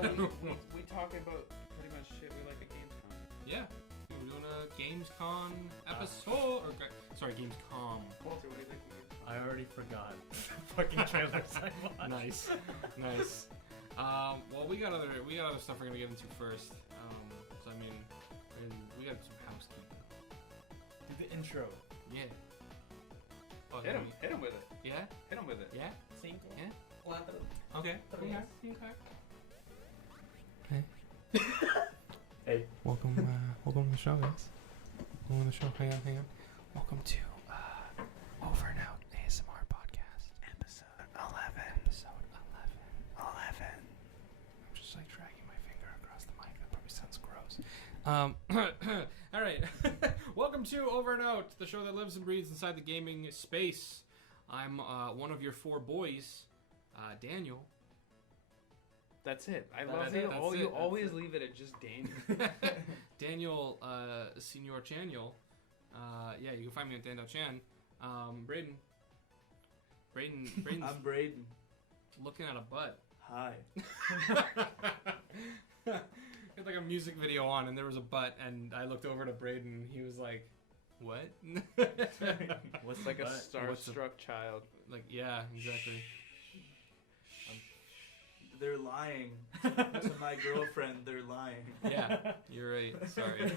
we talk about pretty much shit we like at Gamescom. Yeah. We're doing a Gamescom episode. Sorry, Gamescom. Walter, what do you think? I already forgot. Fucking trailers I watched. Nice. Well, we got other stuff we're gonna get into first. So I mean, we got some housekeeping. Do the intro. Yeah. Oh, Hit him with it. Yeah. Hit him with it. Yeah. Cinco. Yeah. Cuatro. Okay. Tres. Hey. Hey. Welcome to the show, guys. Welcome to the show. Hang on. Welcome to Over and Out ASMR Podcast. Episode 11. I'm just like dragging my finger across the mic. That probably sounds gross. All right. Welcome to Over and Out, the show that lives and breathes inside the gaming space. I'm one of your four boys, Daniel. That's it. I That's love it. you. That's You it. always leave it at just Daniel. Daniel, Senior Chaniel. Yeah, you can find me at Dan.Chan. Braydon. Braydon's I'm Braydon. looking at a butt. Hi. Had like a music video on, and there was a butt, and I looked over to Braydon, and he was like, "What?" What's like a What? starstruck child? Like, yeah, exactly. They're lying to my girlfriend. They're lying. Yeah, you're right. Sorry.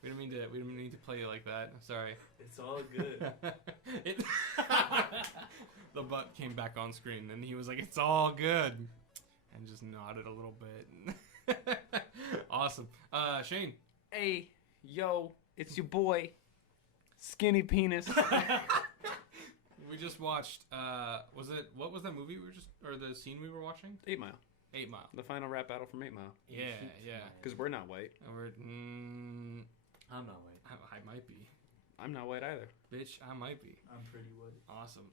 We don't mean to play you like that. Sorry. It's all good. The butt came back on screen, and he was like, "It's all good," and just nodded a little bit. Awesome. Shane. Hey, yo, it's your boy, Skinny Penis. We just watched. What was that movie or the scene we were watching? 8 Mile. 8 Mile. The final rap battle from 8 Mile. Yeah. Because we're not white. And we're. I'm not white. I might be. I'm not white either. Bitch, I might be. I'm pretty white. Awesome.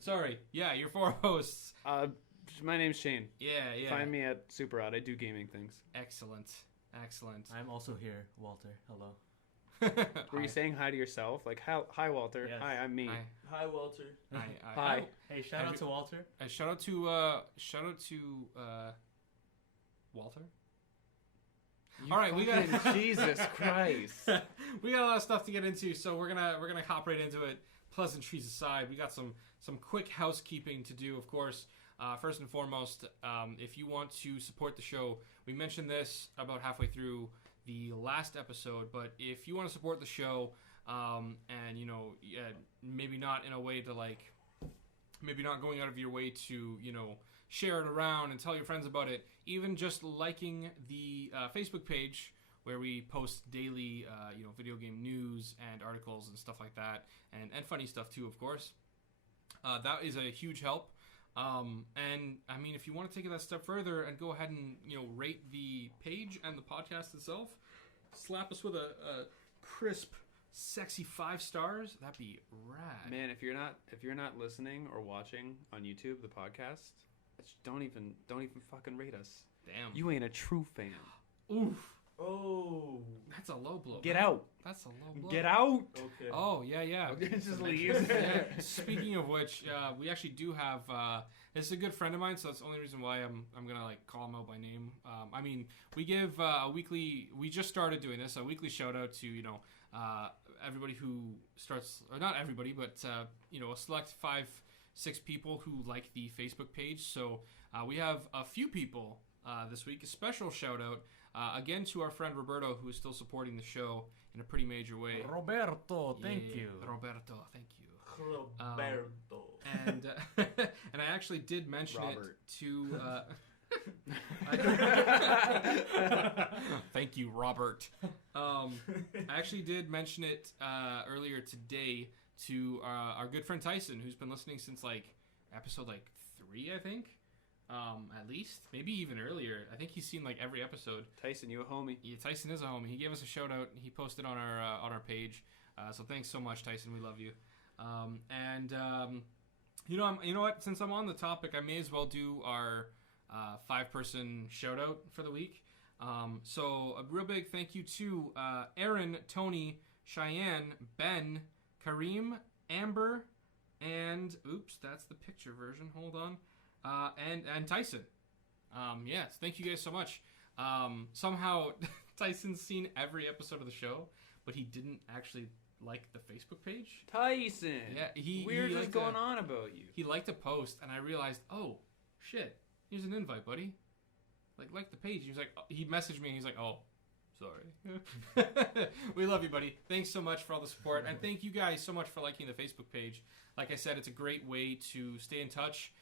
Sorry. Yeah, you're four hosts. My name's Shane. Yeah. Find me at SuperOdd. I do gaming things. Excellent. I'm also here, Walter. Hello. Were you saying hi to yourself? Like, hi, Walter. Yes. Hi, I'm me. Hi, Walter. Hi. Hey, shout out to Walter. Shout out to Walter. All right, we got Jesus Christ. We got a lot of stuff to get into, so we're gonna hop right into it. Pleasantries aside, we got some quick housekeeping to do. Of course, first and foremost, if you want to support the show, we mentioned this about halfway through the last episode, but if you want to support the show, and maybe not in a way to maybe not going out of your way to share it around and tell your friends about it, even just liking the Facebook page where we post daily video game news and articles and stuff like that, and funny stuff too, of course. That is a huge help. And I mean, if you want to take it that step further and go ahead and rate the page and the podcast itself, slap us with a crisp, sexy 5 stars, that'd be rad. Man, if you're not listening or watching on YouTube the podcast, don't even fucking rate us. Damn. You ain't a true fan. Oof. Oh. That's a low blow. Get out. That's a low blow. Get out. Okay. Oh, yeah. Just leave. Yeah. Speaking of which, we actually do have. This is a good friend of mine, so that's the only reason why I'm gonna call him out by name. I mean, we give a weekly. We just started doing this, a weekly shout out to everybody who starts, or not everybody, but a select 5-6 people who like the Facebook page. So we have a few people this week. A special shout out again to our friend Roberto, who is still supporting the show in a pretty major way. Roberto, thank you. Roberto, thank you. Roberto. And and I actually did mention Robert. it to. Thank you, Robert. I actually did mention it earlier today to our good friend Tyson, who's been listening since episode 3, I think. At least, maybe even earlier. I think he's seen every episode. Tyson, you a homie? Yeah, Tyson is a homie. He gave us a shout out. He posted on our page. So thanks so much, Tyson. We love you. You know what? Since I'm on the topic, I may as well do our 5-person shout out for the week. So a real big thank you to Aaron, Tony, Cheyenne, Ben, Kareem, Amber, and oops, that's the picture version. Hold on. And Tyson. Yes, thank you guys so much. Somehow Tyson's seen every episode of the show, but he didn't actually like the Facebook page. Tyson. Yeah, Weird is going on about you. He liked a post, and I realized, oh shit, here's an invite, buddy. Like the page. He was like, he messaged me, and he's like, oh, sorry. We love you, buddy. Thanks so much for all the support, and thank you guys so much for liking the Facebook page. Like I said, it's a great way to stay in touch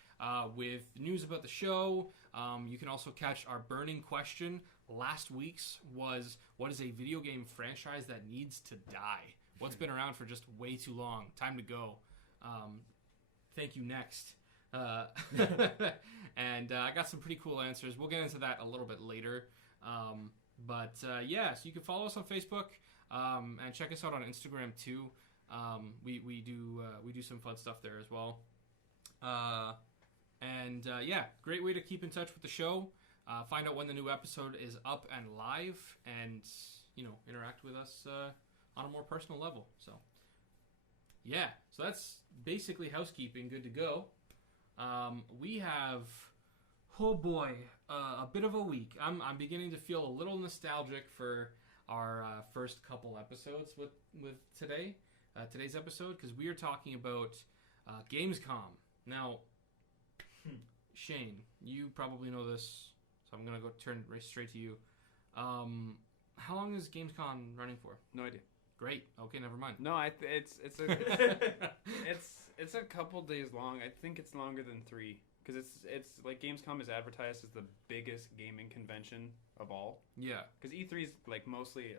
with news about the show. You can also catch our burning question. Last week's was, what is a video game franchise that needs to die? What's been around for just way too long? Time to go. Thank you, next. And I got some pretty cool answers. We'll get into that a little bit later. But yeah, so you can follow us on Facebook and check us out on Instagram too. We do some fun stuff there as well. And yeah, great way to keep in touch with the show. Find out when the new episode is up and live, and interact with us on a more personal level. So yeah, so that's basically housekeeping. Good to go. We have, oh boy, a bit of a week. I'm beginning to feel a little nostalgic for our first couple episodes with today's episode, because we are talking about Gamescom. Now, Shane, you probably know this, so I'm gonna turn right straight to you. How long is Gamescom running for? No idea. Great. Okay, never mind. No, it's a couple days long. I think it's longer than 3, because it's like Gamescom is advertised as the biggest gaming convention of all. Yeah. Because E3 is like mostly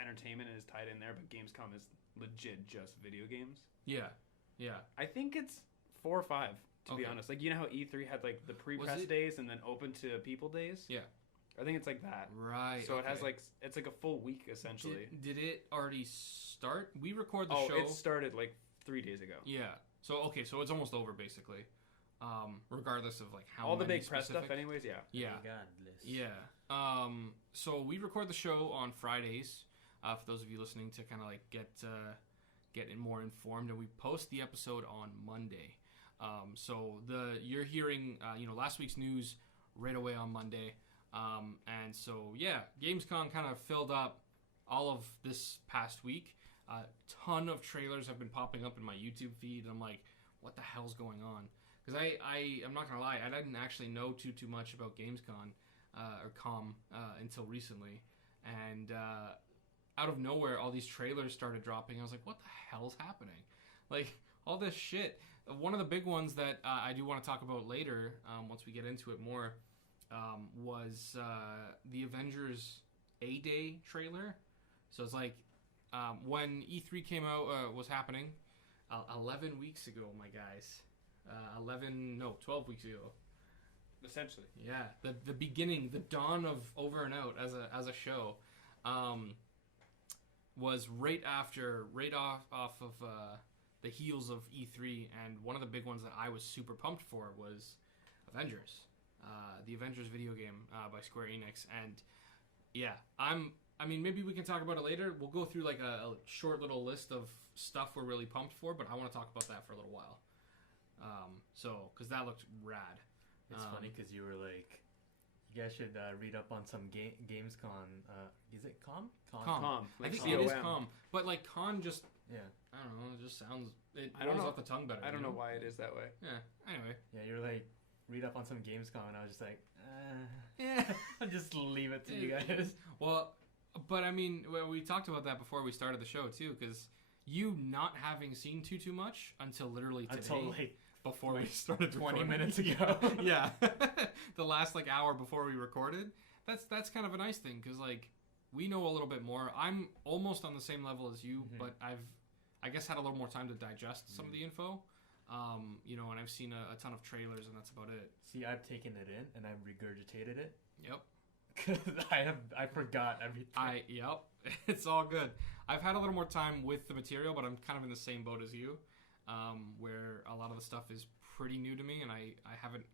entertainment and is tied in there, but Gamescom is legit just video games. Yeah. Yeah. I think it's 4 or 5 to be Okay. honest. Like, you know how E3 had like the pre-press days and then open to people days? Yeah. I think it's like that. Right. So okay. it has like, it's like a full week essentially. Did it already start? We record the show. Oh, it started like 3 days ago. Yeah. So okay, so it's almost over basically. Regardless of like how all the many big press specific... stuff anyways, yeah. Yeah. Regardless. Yeah. So we record the show on Fridays. For those of you listening to kind of like get more informed, and we post the episode on Monday. So you're hearing last week's news right away on Monday. And so yeah, Gamescom kind of filled up all of this past week. A ton of trailers have been popping up in my YouTube feed, and I'm like, what the hell's going on? Because I'm not gonna lie, I didn't actually know too much about Gamescom until recently, and out of nowhere, all these trailers started dropping. I was like, what the hell's happening? Like, all this shit. One of the big ones that I do want to talk about later, once we get into it more, was the Avengers A-Day trailer. So it's like, when E3 came out, was happening 11 weeks ago, my guys. 12 weeks ago. Essentially. Yeah, the beginning, the dawn of Over and Out as a show, was right off of the heels of E3, and one of the big ones that I was super pumped for was Avengers, the Avengers video game by Square Enix, and yeah, I mean, maybe we can talk about it later. We'll go through like a short little list of stuff we're really pumped for, but I want to talk about that for a little while. Because that looked rad. It's funny because you were like, you guys should read up on some Gamescom. Is it Com? Com. I think C-O-M. it is Com. But like Con just, Yeah. I don't know, it just sounds, it I don't rolls know. off the tongue better. I don't know why it is that way. Yeah, anyway. Yeah, you're like, read up on some Gamescom, and I was just like, Yeah. I'll just leave it to you guys. Well, but I mean, we talked about that before we started the show too, because you not having seen too much until literally today. Until like before we started 20 recording. minutes ago. Yeah. The last like hour before we recorded. That's kind of a nice thing, because like we know a little bit more. I'm almost on the same level as you, but I guess had a little more time to digest some of the info. And I've seen a ton of trailers, and that's about it. See, I've taken it in and I've regurgitated it. Yep. Because I forgot everything. Yep. It's all good. I've had a little more time with the material, but I'm kind of in the same boat as you, where a lot of the stuff is pretty new to me, and I haven't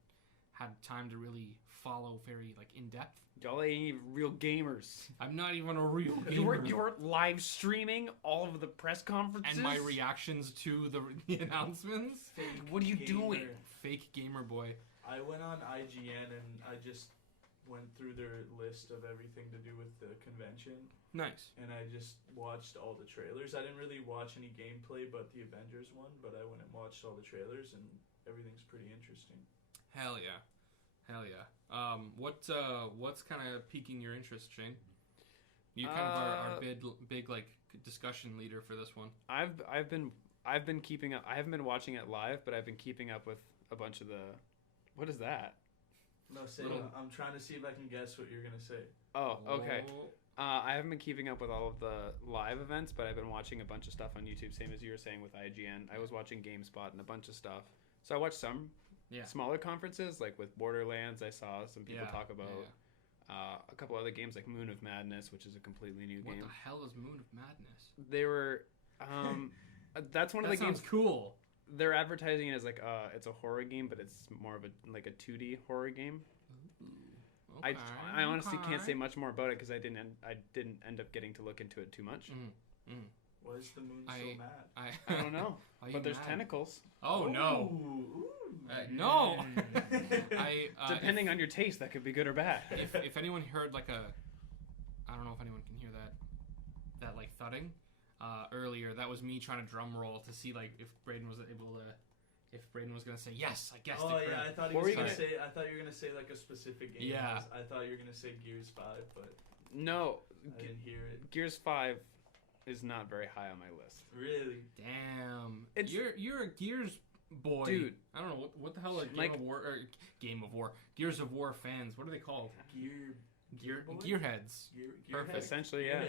had time to really follow very like in depth. Y'all ain't even real gamers. I'm not even a real gamer. You weren't live streaming all of the press conferences and my reactions to the announcements. What are you doing? Fake gamer boy. I went on IGN and I just went through their list of everything to do with the convention. Nice. And I just watched all the trailers. I didn't really watch any gameplay but the Avengers one, but I went and watched all the trailers and everything's pretty interesting. Hell yeah. What's kind of piquing your interest, Shane? You kind of are our big like discussion leader for this one. I've been keeping up. I haven't been watching it live, but I've been keeping up with a bunch of the. What is that? No, I'm trying to see if I can guess what you're gonna say. Oh, okay. Oh. I haven't been keeping up with all of the live events, but I've been watching a bunch of stuff on YouTube. Same as you were saying with IGN. I was watching GameSpot and a bunch of stuff. So I watched some smaller conferences, like with Borderlands. I saw some people talk about a couple other games, like Moon of Madness, which is a completely new game. What the hell is Moon of Madness? They were. That's one of the games. Sounds cool. They're advertising it as like it's a horror game, but it's more of a 2D horror game. Okay, I honestly can't say much more about it because I didn't end up getting to look into it too much. Why is the moon so mad? I don't know, but there's tentacles. Oh no! Ooh. No. Depending on your taste, that could be good or bad. If anyone heard like I don't know if anyone can hear that like thudding earlier. That was me trying to drum roll to see like if Braydon was able to. If Braydon was gonna say yes, I guessed it. Oh yeah, I thought you were gonna say like a specific game. Yeah. I thought you were gonna say Gears 5, but no, I didn't hear it. Gears 5 is not very high on my list. Really? Damn. You're a Gears boy, dude. I don't know what the hell are Game of War, Gears of War fans. What are they called? Gearheads. Perfect. Essentially, yeah.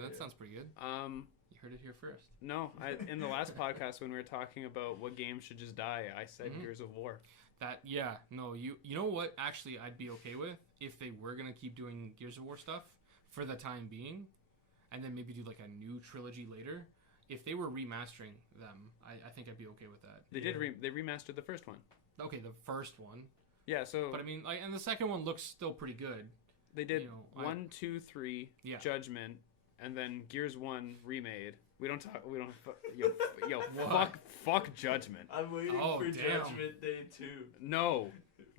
That sounds pretty good. You heard it here first. No, in the last podcast when we were talking about what game should just die, I said Gears of War. You know what? Actually, I'd be okay with if they were gonna keep doing Gears of War stuff for the time being, and then maybe do like a new trilogy later. If they were remastering them, I think I'd be okay with that. They did. They remastered the first one. Okay, the first one. Yeah. So, but I mean, like, and the second one looks still pretty good. They did 1, 2, 3, Judgment. And then Gears 1 remade. Fuck Judgment. I'm waiting for Judgment Day 2. No.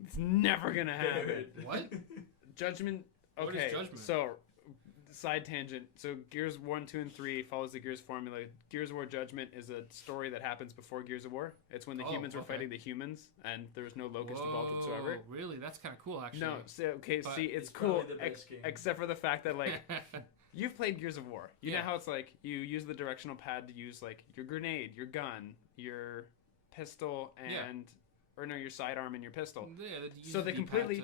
It's never gonna happen. What? Judgment. Okay. What is Judgment? So, side tangent. So, Gears 1, 2, and 3 follows the Gears formula. Gears of War Judgment is a story that happens before Gears of War. It's when the humans were fighting the humans, and there was no locust involved whatsoever. Really? That's kind of cool, actually. No. So, it's cool, except for the fact that, like... You've played Gears of War. You know how it's like you use the directional pad to use like your grenade, your gun, your pistol, and or no, your sidearm and your pistol. Yeah, so they completely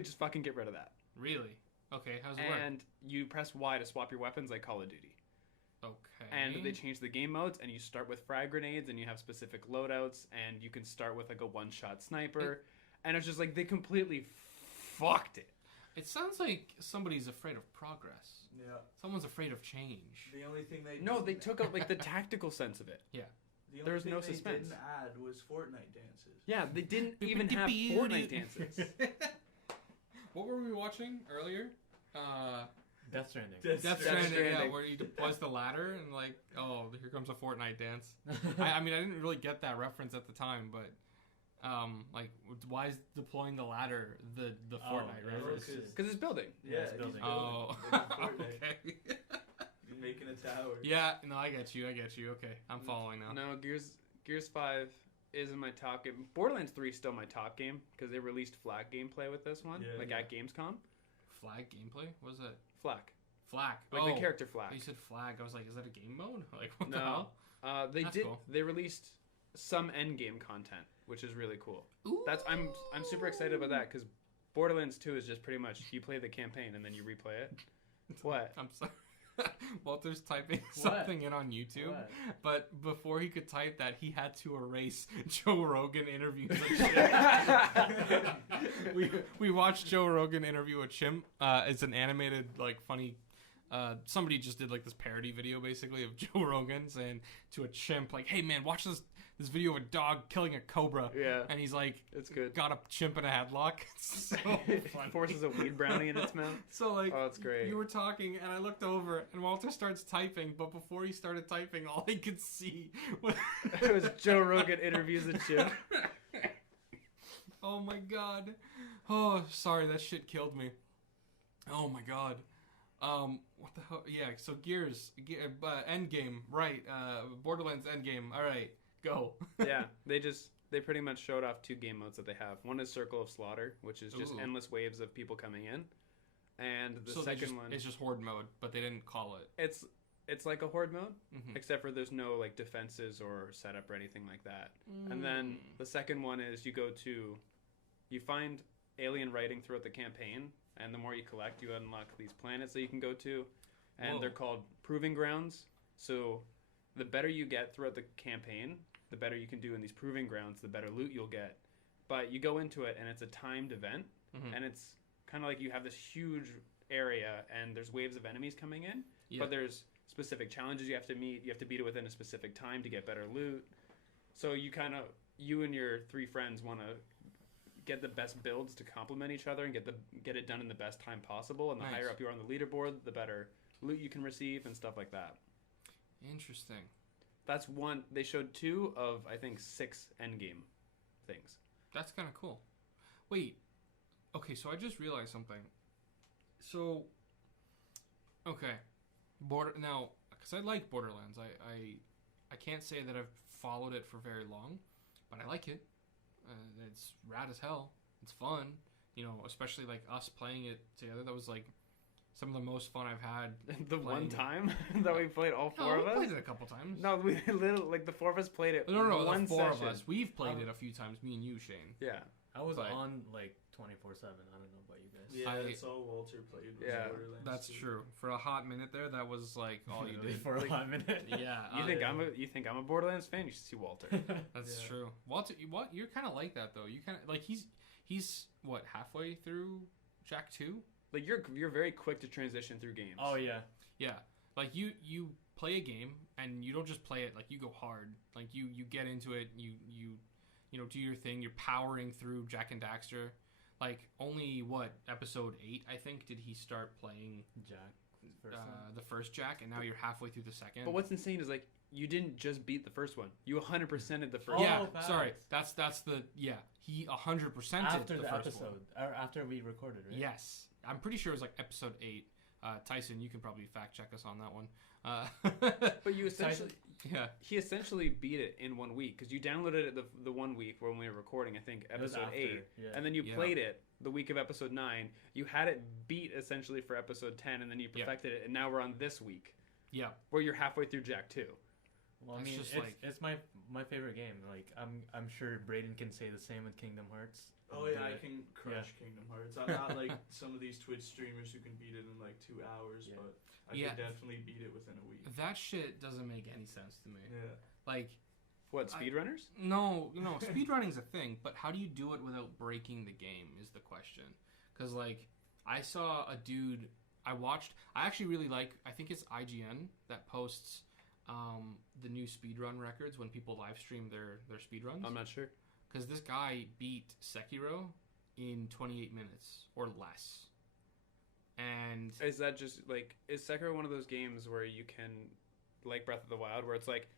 just fucking get rid of that. Really? Okay, how's it work? And you press Y to swap your weapons like Call of Duty. Okay. And they change the game modes, and you start with frag grenades, and you have specific loadouts, and you can start with like a one-shot sniper, and it's just like they completely fucked it. It sounds like somebody's afraid of progress. Yeah. Someone's afraid of change. The only thing they took out like the tactical sense of it. Yeah. There was no suspense. They didn't add was Fortnite dances. Yeah, they didn't even have Fortnite dances. What were we watching earlier? Death Stranding. Death Stranding, yeah, where he deploys the ladder and like, oh, here comes a Fortnite dance. I mean, I didn't really get that reference at the time, but like, why is deploying the ladder the Fortnite reference? Because it's building. Yeah, it's building. Oh, okay. You're making a tower. Yeah, no, I get you. Okay, I'm following now. No, Gears 5 isn't my top game. Borderlands 3 is still my top game because they released FLAC gameplay with this one, at Gamescom. Flag gameplay? What is that? FLAC. Like the character FLAC. You said flag. I was like, is that a game mode? Like, what the hell? Cool. They released some end game content, which is really cool. Ooh. I'm super excited about that because Borderlands 2 is just pretty much you play the campaign and then you replay it. What? I'm sorry. Walter's typing something in on YouTube, but before he could type that, he had to erase Joe Rogan interviews. we watched Joe Rogan interview a chimp. It's an animated, like, funny. Somebody just did like this parody video basically of Joe Rogan saying to a chimp, like, "Hey man, watch this this video of a dog killing a cobra. Yeah. And he's like, It's good. got a chimp in a headlock. It's so funny. Forces a weed brownie in its mouth. So like, Oh, it's great. you were talking, and I looked over, and Walter starts typing, but before he started typing, all he could see was It was Joe Rogan interviews a chimp. Oh my god. Oh, sorry, that shit killed me. Oh my god. What the hell? Yeah, so Gears, Endgame, right? Borderlands Endgame. All right, go. Yeah, they pretty much showed off 2 game modes that they have. One is Circle of Slaughter, which is just endless waves of people coming in, and the second one it's just horde mode, but they didn't call it. It's like a horde mode, except for there's no like defenses or setup or anything like that. And then the second one is you find alien writing throughout the campaign, and the more you collect, you unlock these planets that you can go to, and they're called proving grounds. So the better you get throughout the campaign, the better you can do in these proving grounds, the better loot you'll get. But you go into it, and it's a timed event, and it's kind of like you have this huge area, and there's waves of enemies coming in, but there's specific challenges you have to meet. You have to beat it within a specific time to get better loot. So you and your 3 friends want to get the best builds to complement each other and get it done in the best time possible. And the higher up you are on the leaderboard, the better loot you can receive and stuff like that. Interesting. That's one. They showed 2 of, I think, 6 endgame things. That's kind of cool. Wait. Okay, so I just realized something. So, okay. Now, because I like Borderlands. I can't say that I've followed it for very long, but I like it. It's rad as hell. It's fun. You know, especially like us playing it together. That was like some of the most fun I've had. The one time that we played all 4 of us? We played it a couple times. No, we literally, like the 4 of us played it. No, one the 4 session. of us. We've played it a few times. Me and you, Shane. Yeah. I was on like 24/7. I don't know about you guys. Yeah, that's all Walter played was Borderlands. That's true. For a hot minute there, that was like all you did. For a hot minute. Yeah. You think I'm a Borderlands fan? You should see Walter. That's true. Walter, you're kind of like that though. You kind of like he's what, halfway through Jak 2? Like you're very quick to transition through games. Oh yeah. Yeah. Like you play a game and you don't just play it, like you go hard. Like you get into it, you do your thing, you're powering through Jak and Daxter. Like only episode 8 I think did he start playing Jak the first Jak, and now you're halfway through the second. But what's insane is like you didn't just beat the first one. You 100%ed the first Yeah, one. sorry. That's the he 100%ed after the the first episode one. or after we recorded, right? Yes. I'm pretty sure it was like episode 8. Tyson, you can probably fact check us on that one. But you essentially, yeah, he essentially beat it in 1 week because you downloaded it the 1 week when we were recording. I think episode 8, and then you played it the week of episode 9. You had it beat essentially for episode 10, and then you perfected it, and now we're on this week. Yeah, where you're halfway through Jak 2. Well, I mean, it's my favorite game. Like I'm sure Braydon can say the same with Kingdom Hearts. Oh yeah, I can crush Kingdom Hearts. I'm not like some of these Twitch streamers who can beat it in like 2 hours, but I can definitely beat it within a week. That shit doesn't make any sense to me. Yeah. Like, what, speedrunners? No, speedrunning's a thing, but how do you do it without breaking the game is the question. Because like, I saw a dude I actually really like, I think it's IGN that posts the new speedrun records when people live stream their speedruns. I'm not sure. Because this guy beat Sekiro in 28 minutes or less. And is that just like, is Sekiro one of those games where you can, like Breath of the Wild, where it's like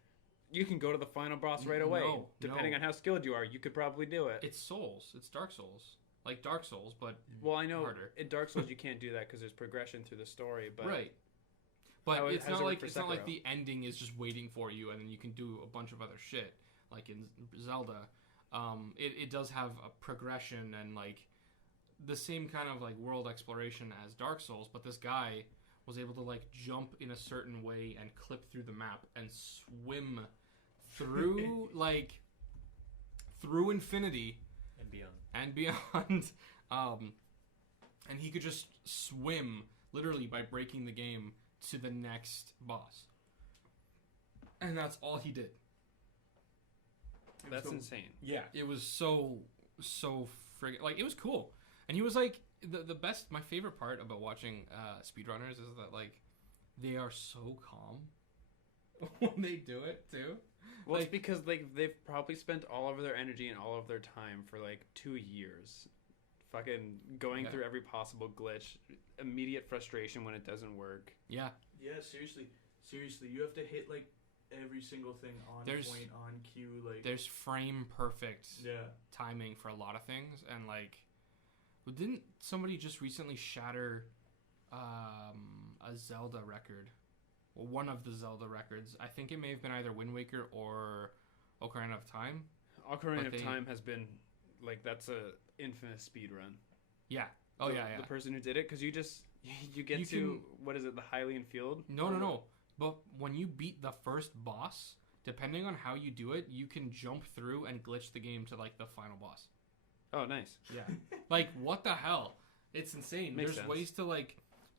you can go to the final boss right away? Depending on how skilled you are, you could probably do it. It's Souls. It's Dark Souls. Like Dark Souls, but I know harder. In Dark Souls you can't do that because there's progression through the story. But right. But it's not like the ending is just waiting for you, and then you can do a bunch of other shit like in Zelda. It does have a progression and like the same kind of like world exploration as Dark Souls, but this guy was able to like jump in a certain way and clip through the map and swim through like through infinity and beyond. And he could just swim literally by breaking the game to the next boss, and that's all he did. That's insane. Yeah, it was so friggin' like, it was cool. And he was like, the best, my favorite part about watching speedrunners is that like they are so calm when they do it too. Well, Like- it's because they've probably spent all of their energy and all of their time for 2 years, fucking going through every possible glitch, immediate frustration when it doesn't work. Yeah. Yeah, seriously, you have to hit every single thing on point, on cue. There's frame perfect yeah, timing for a lot of things, and didn't somebody just recently shatter a Zelda record? Well, one of the Zelda records. I think it may have been either Wind Waker or Ocarina of Time. Ocarina of Time has been that's a infamous speed run. Yeah. Oh yeah. The person who did it, because you get what is it, the Hylian Field? No. But when you beat the first boss, depending on how you do it, you can jump through and glitch the game to the final boss. Oh, nice. Yeah. What the hell? It's insane. Makes There's sense. ways to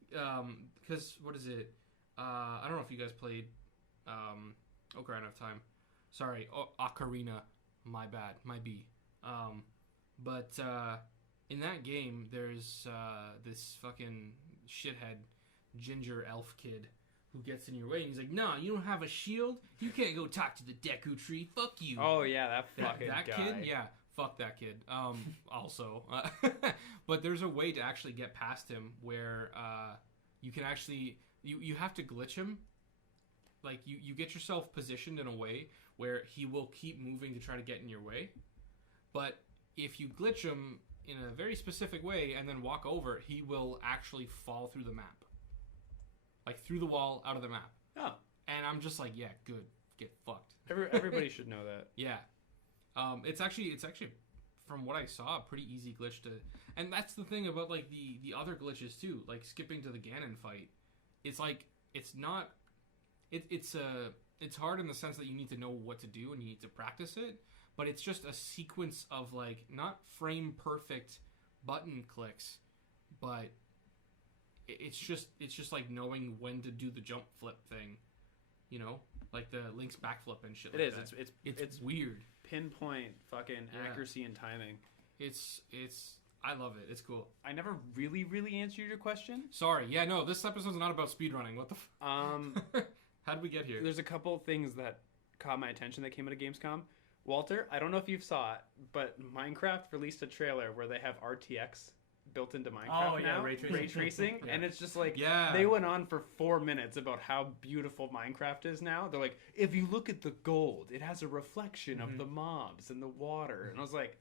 because what is it? I don't know if you guys played Ocarina of Time. Sorry, Ocarina. My bad. My B. But in that game, there's this fucking shithead ginger elf kid who gets in your way, and he's like, "Nah, you don't have a shield. You can't go talk to the Deku Tree. Fuck you." Oh yeah, that fucking that guy. kid. Yeah, fuck that kid. Also, but there's a way to actually get past him where you can actually you have to glitch him. You get yourself positioned in a way where he will keep moving to try to get in your way, but if you glitch him in a very specific way and then walk over, he will actually fall through the map. Through the wall, out of the map. Oh. And I'm just yeah, good. Get fucked. Everybody should know that. Yeah. It's actually from what I saw, a pretty easy glitch to, and that's the thing about the other glitches too, skipping to the Ganon fight. It's it's not, it's hard in the sense that you need to know what to do and you need to practice it, but it's just a sequence of not frame perfect button clicks, but it's just knowing when to do the jump flip thing, the Link's backflip and shit. It's weird. Pinpoint fucking accuracy and timing. It's I love it. It's cool. I never really answered your question. Sorry. Yeah, no, this episode's not about speedrunning. What the how did we get here? There's a couple things that caught my attention that came out of Gamescom. Walter, I don't know if you saw it, but Minecraft released a trailer where they have RTX built into Minecraft now, ray tracing. Yeah. And it's just they went on for 4 minutes about how beautiful Minecraft is now. They're like, if you look at the gold, it has a reflection of the mobs and the water. And I was like,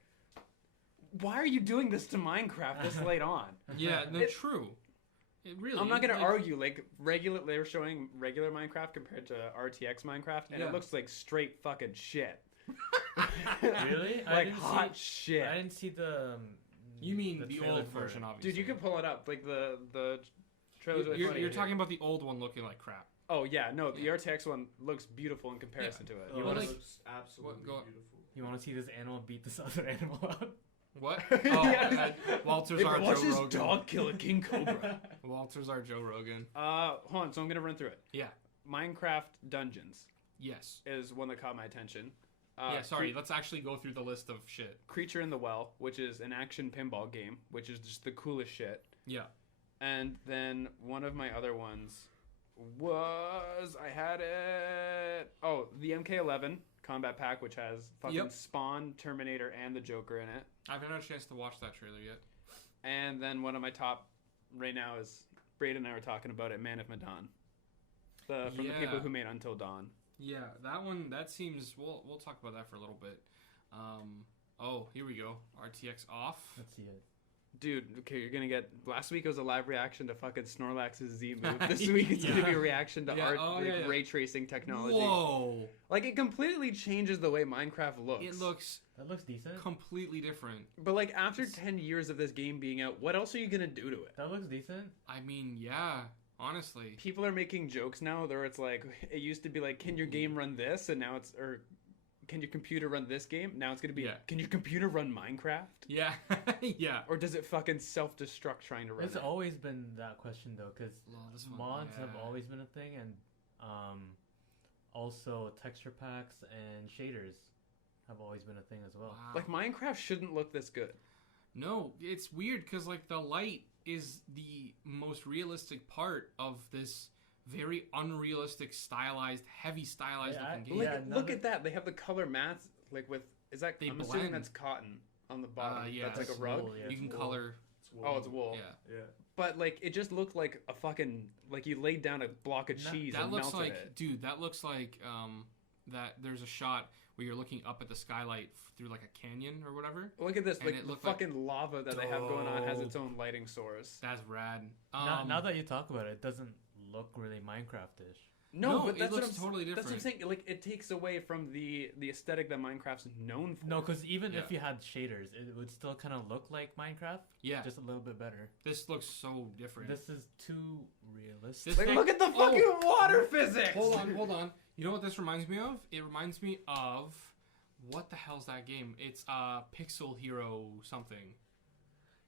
why are you doing this to Minecraft this late on? Yeah, no, true. It really. I'm not gonna argue. They were showing regular Minecraft compared to RTX Minecraft, and it looks like straight fucking shit. Really? Hot shit. I didn't see the. You mean the trailer old for version, it. obviously. Dude, you can pull it up. The trailers. You're talking about the old one looking like crap. Oh yeah, no, the RTX one looks beautiful in comparison to it. Oh, You it wanna- looks absolutely beautiful. You want to see this animal beat this other animal up? What? Yeah. Walter's our Watch Joe this Rogan. dog kill a king cobra. Walter's our Joe Rogan. Hold on, so I'm gonna run through it. Yeah. Minecraft Dungeons Yes. is one that caught my attention. Sorry. Let's actually go through the list of shit. Creature in the Well, which is an action pinball game, which is just the coolest shit. Yeah. And then one of my other ones was I had it. Oh, the MK11 combat pack, which has fucking Spawn, Terminator, and the Joker in it. I haven't had a chance to watch that trailer yet. And then one of my top right now is Braydon and I were talking about it, Man of Medan. From the people who made Until Dawn. Yeah, that one. That seems. We'll talk about that for a little bit. Oh, here we go. RTX off. Let's see it. Dude, okay, you're gonna get. Last week it was a live reaction to fucking Snorlax's Z move. This week it's gonna be a reaction to ray tracing technology. Whoa! It completely changes the way Minecraft looks. That looks decent. Completely different. But after 10 years of this game being out, what else are you gonna do to it? That looks decent. I mean, yeah. Honestly, people are making jokes now where it's it used to be can your game run this, and now it's can your computer run this game? Now it's gonna be can your computer run Minecraft? Yeah. Yeah. Or does it fucking self-destruct trying to run It's always been that question though, because mods have yeah. always been a thing, and also texture packs and shaders have always been a thing as well. Wow. Minecraft shouldn't look this good. No, it's weird because the light is the most realistic part of this very unrealistic, stylized, heavy stylized looking game. Like, look at that. They have the color mats like with. Is that? I'm assuming that's cotton on the bottom. That's like a rug. Wool, you can color. It's wool. Yeah. But like it just looked like a fucking like you laid down a block of cheese and melted it. Dude, that looks like that there's a shot where you're looking up at the skylight through like a canyon or whatever. Look at this, like the fucking lava that they have going on has its own lighting source. That's rad. Now that you talk about it doesn't look really Minecraft-ish. No, but that's it looks totally different. That's what I'm saying. Like it takes away from the aesthetic that Minecraft's known for. No, because even if you had shaders, it would still kind of look like Minecraft. Yeah, just a little bit better. This looks so different. This is too realistic. Like, look at the fucking water physics. Hold on. You know what this reminds me of? It reminds me of what the hell's that game? It's Pixel Hero something.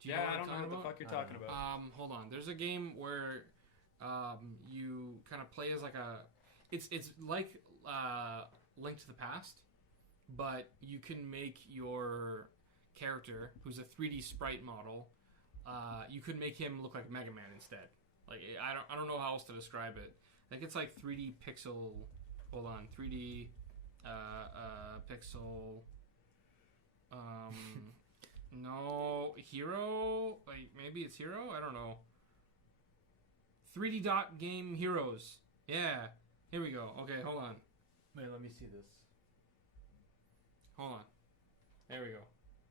Do you know I don't know what the fuck you're talking about. Hold on. There's a game where you kind of play as like it's like Link to the Past, but you can make your character, who's a 3D sprite model, you could make him look like Mega Man instead. Like I don't know how else to describe it. Like it's like 3D pixel. Hold on, 3D pixel. No, Hero. Like maybe it's Hero. I don't know. 3D dot game heroes. Yeah. Here we go. Okay, hold on. Wait, let me see this. Hold on. There we go.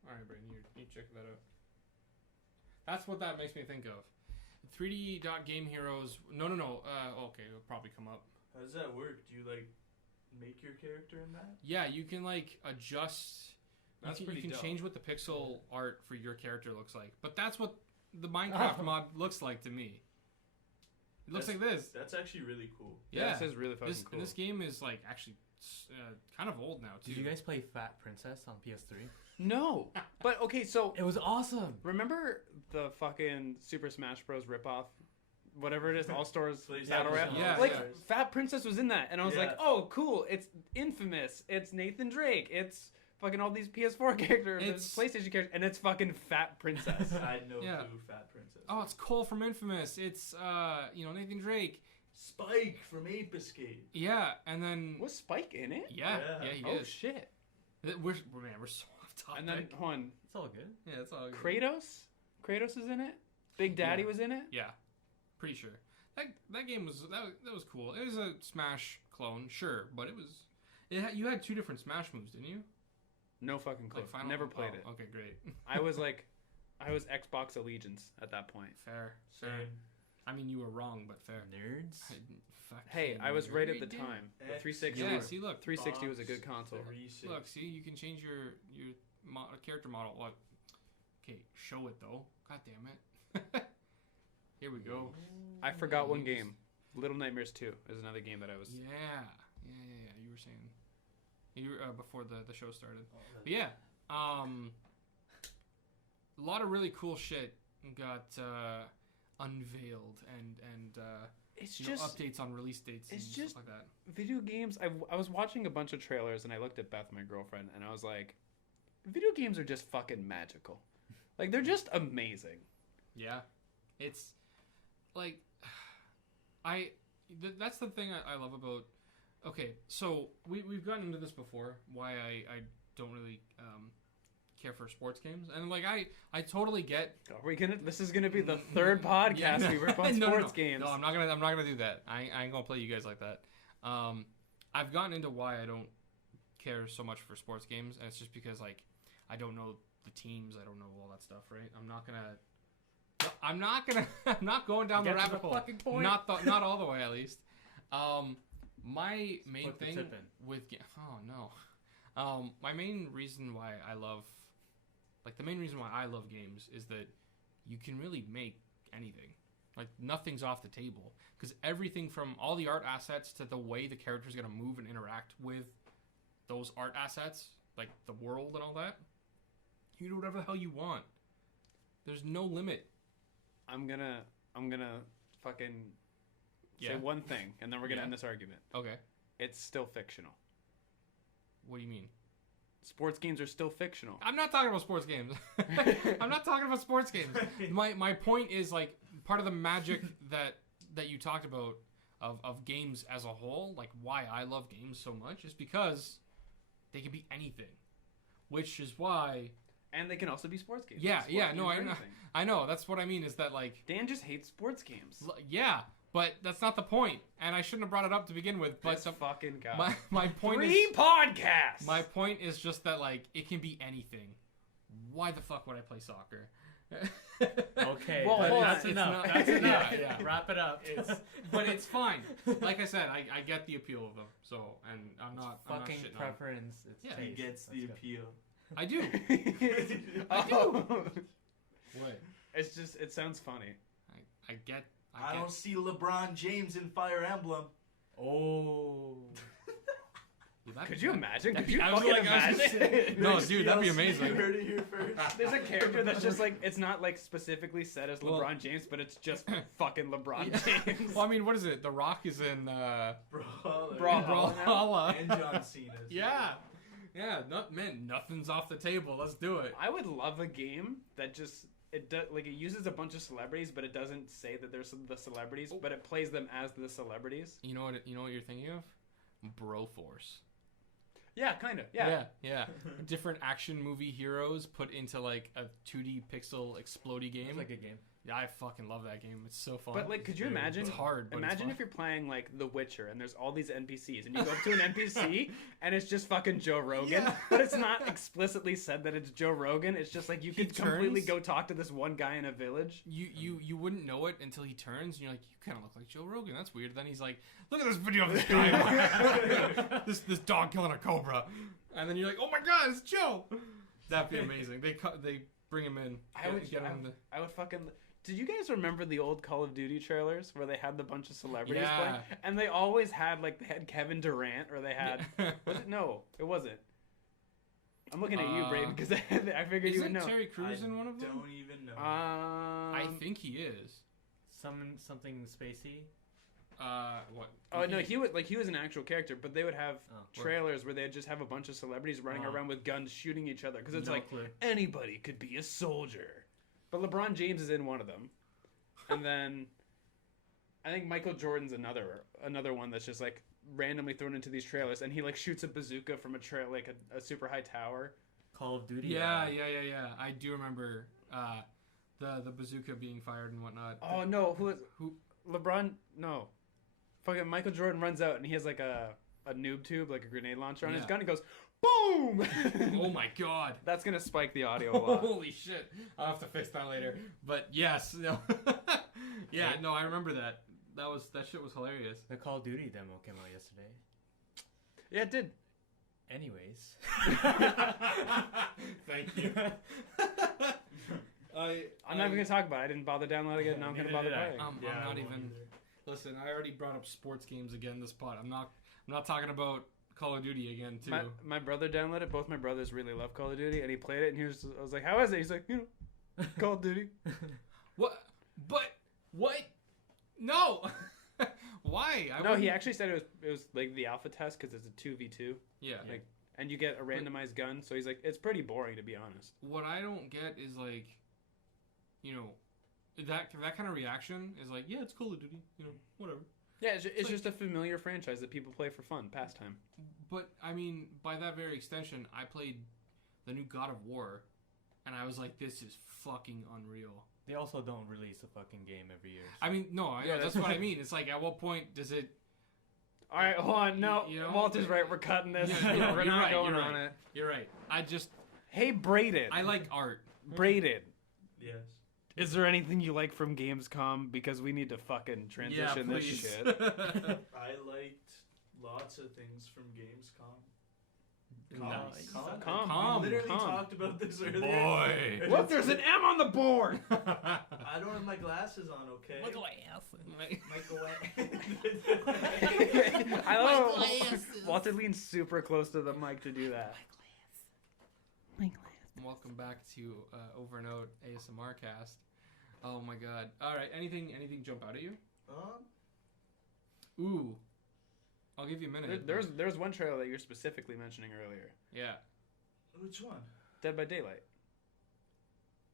All right, Braydon, you check that out. That's what that makes me think of. 3D dot game heroes. No. Okay, it'll probably come up. How does that work? Do you like make your character in that? Yeah, you can like adjust. You can change what the pixel art for your character looks like. But that's what the Minecraft mod looks like to me. It looks like this. That's actually really cool. Yeah, this is really fucking cool. This game is like actually kind of old now too. Did you guys play Fat Princess on PS3? No, but okay, so it was awesome. Remember the fucking Super Smash Bros. Ripoff, whatever it is, All Stars Battle Rap? Yeah, Fat Princess was in that, and I was like, oh, cool! It's Infamous, it's Nathan Drake, it's fucking all these PS4 characters, it's PlayStation characters, and it's fucking Fat Princess. I had no clue Fat Princess. Oh, it's Cole from Infamous. It's Nathan Drake. Spike from Ape Escape. Yeah, and then was Spike in it? Yeah, he is. Oh shit. We're so off topic. And then hold on. It's all good. Yeah, it's all good. Kratos is in it. Big Daddy was in it. Yeah, pretty sure. That game was that was cool. It was a Smash clone, sure, but you had two different Smash moves, didn't you? No fucking clue. Like never played it. Okay, great. I was Xbox Allegiance at that point. Fair. I mean, you were wrong, but fair. Nerds. Hey, I was right at the time. The 360. Yeah, see, look, 360 was a good console. Look, see, you can change your character model. What? Okay, show it though. God damn it. Here we go. I forgot one game. Little Nightmares 2 is another game that I was. Yeah. You were saying. You before the show started. But yeah. A lot of really cool shit got unveiled and it's just updates on release dates and stuff like that. Video games. I was watching a bunch of trailers and I looked at Beth, my girlfriend, and I was like, video games are just fucking magical. Like they're just amazing. Yeah, it's like that's the thing I love about. Okay, so we've gotten into this before. Why I don't really care for sports games, and like I totally get. Are we gonna? This is gonna be the third podcast we rip on sports games. No, I'm not gonna do that. I ain't gonna play you guys like that. I've gotten into why I don't care so much for sports games, and it's just because like I don't know the teams, I don't know all that stuff, right? I'm not going down the rabbit hole. Not all the way at least. My main thing with my main reason why I love games is that you can really make anything. Like nothing's off the table because everything from all the art assets to the way the character's going to move and interact with those art assets, like the world and all that, you can do whatever the hell you want. There's no limit. I'm gonna fucking say one thing, and then we're gonna end this argument. Okay. It's still fictional. What do you mean? Sports games are still fictional. I'm not talking about sports games. I'm not talking about sports games. My point is like part of the magic that you talked about of games as a whole, like why I love games so much, is because they can be anything, which is why. And they can also be sports games. Yeah, sports games no, I know. That's what I mean. Is that like Dan just hates sports games. Yeah, but that's not the point, and I shouldn't have brought it up to begin with. But this fucking guy. My point Three podcasts. My point is just that like it can be anything. Why the fuck would I play soccer? Okay, well, that's enough. That's enough. Yeah. Wrap it up. But it's fine. Like I said, I get the appeal of them. So, and I'm not fucking shitting preference. It's Yeah. He taste. gets the appeal. I do. Oh. What? It's just, it sounds funny. I get. I don't see LeBron James in Fire Emblem. Oh. Could you imagine? that'd Could you I was fucking like- imagine? No, dude, that'd be You amazing. heard it here first. There's a character that's just like, it's not like specifically said as Well- LeBron James, but it's just fucking LeBron James. Well, I mean, what is it? The Rock is in Brawler. Brawlhalla. And John Cena. Yeah. Yeah, nothing's off the table. Let's do it. I would love a game that just, it uses a bunch of celebrities, but it doesn't say that there's the celebrities, but it plays them as the celebrities. You know what you're thinking of? Broforce. Yeah, kind of. Yeah. Yeah. Different action movie heroes put into like a 2D pixel explodey game. It's like a game. Yeah, I fucking love that game. It's so fun. But like, could you imagine? It's hard. But Imagine if you're playing like The Witcher and there's all these NPCs and you go up to an NPC and it's just fucking Joe Rogan, but it's not explicitly said that it's Joe Rogan. It's just like you could completely go talk to this one guy in a village. You wouldn't know it until he turns and you're like, you kind of look like Joe Rogan. That's weird. Then he's like, look at this video of this guy, this dog killing a cobra, and then you're like, oh my god, it's Joe. That'd be amazing. They bring him in. I would fucking. Did you guys remember the old Call of Duty trailers where they had the bunch of celebrities playing? And they always had, like, they had Kevin Durant, or they had... Was it? No, it wasn't. I'm looking at you, Braydon, because I figured you would know. Isn't Terry Crews in one of them? Don't even know. I think he is. Something spacey. What? Oh, no, he was an actual character, but they would have trailers where they'd just have a bunch of celebrities running around with guns shooting each other, because it's anybody could be a soldier. But LeBron James is in one of them. And then I think Michael Jordan's another one that's just like randomly thrown into these trailers, and he like shoots a bazooka from a super high tower. Call of Duty. Yeah. I do remember the bazooka being fired and whatnot. Oh no, who LeBron? No, fucking Michael Jordan runs out and he has like a noob tube, like a grenade launcher on his gun, and goes boom! Oh my god. That's gonna spike the audio a lot. Holy shit. I'll have to fix that later. But yes, no. Yeah, no, I remember that. That shit was hilarious. The Call of Duty demo came out yesterday. Yeah, it did. Anyways. Thank you. I'm not even gonna talk about it. I didn't bother downloading it, now I'm gonna bother playing. I'm not even... Listen, I already brought up sports games again this pod. I'm not talking about Call of Duty again, too. My brother downloaded it. Both my brothers really love Call of Duty, and he played it, and I was like, how is it? He's like, Call of Duty. What? But, what? No! Why? He actually said it was like the alpha test, because it's a 2v2. Yeah. And you get a randomized gun, so he's like, it's pretty boring, to be honest. What I don't get is, like, that kind of reaction is like, yeah, it's Call of Duty, whatever. Yeah, it's just a familiar franchise that people play for fun, pastime. But, I mean, by that very extension, I played the new God of War, and I was like, this is fucking unreal. They also don't release a fucking game every year. So. I mean, no, I know, that's what I mean. It's like, at what point does it... All right, hold on. No, Walter's right. We're cutting this. Yeah, we're not going on it. You're right. Hey, Braydon. I like art. Braydon. Yes. Is there anything you like from Gamescom? Because we need to fucking transition this shit. I liked lots of things from Gamescom. We literally talked about this earlier. Boy. Look, there's an M on the board. I don't have my glasses on, okay? My glasses. I love Walter leans super close to the mic to do that. My glasses. Welcome back to Over and Out ASMR cast. Oh my god. All right. Anything jump out at you? Ooh. I'll give you a minute. There's one trailer that you're specifically mentioning earlier. Yeah. Which one? Dead by Daylight.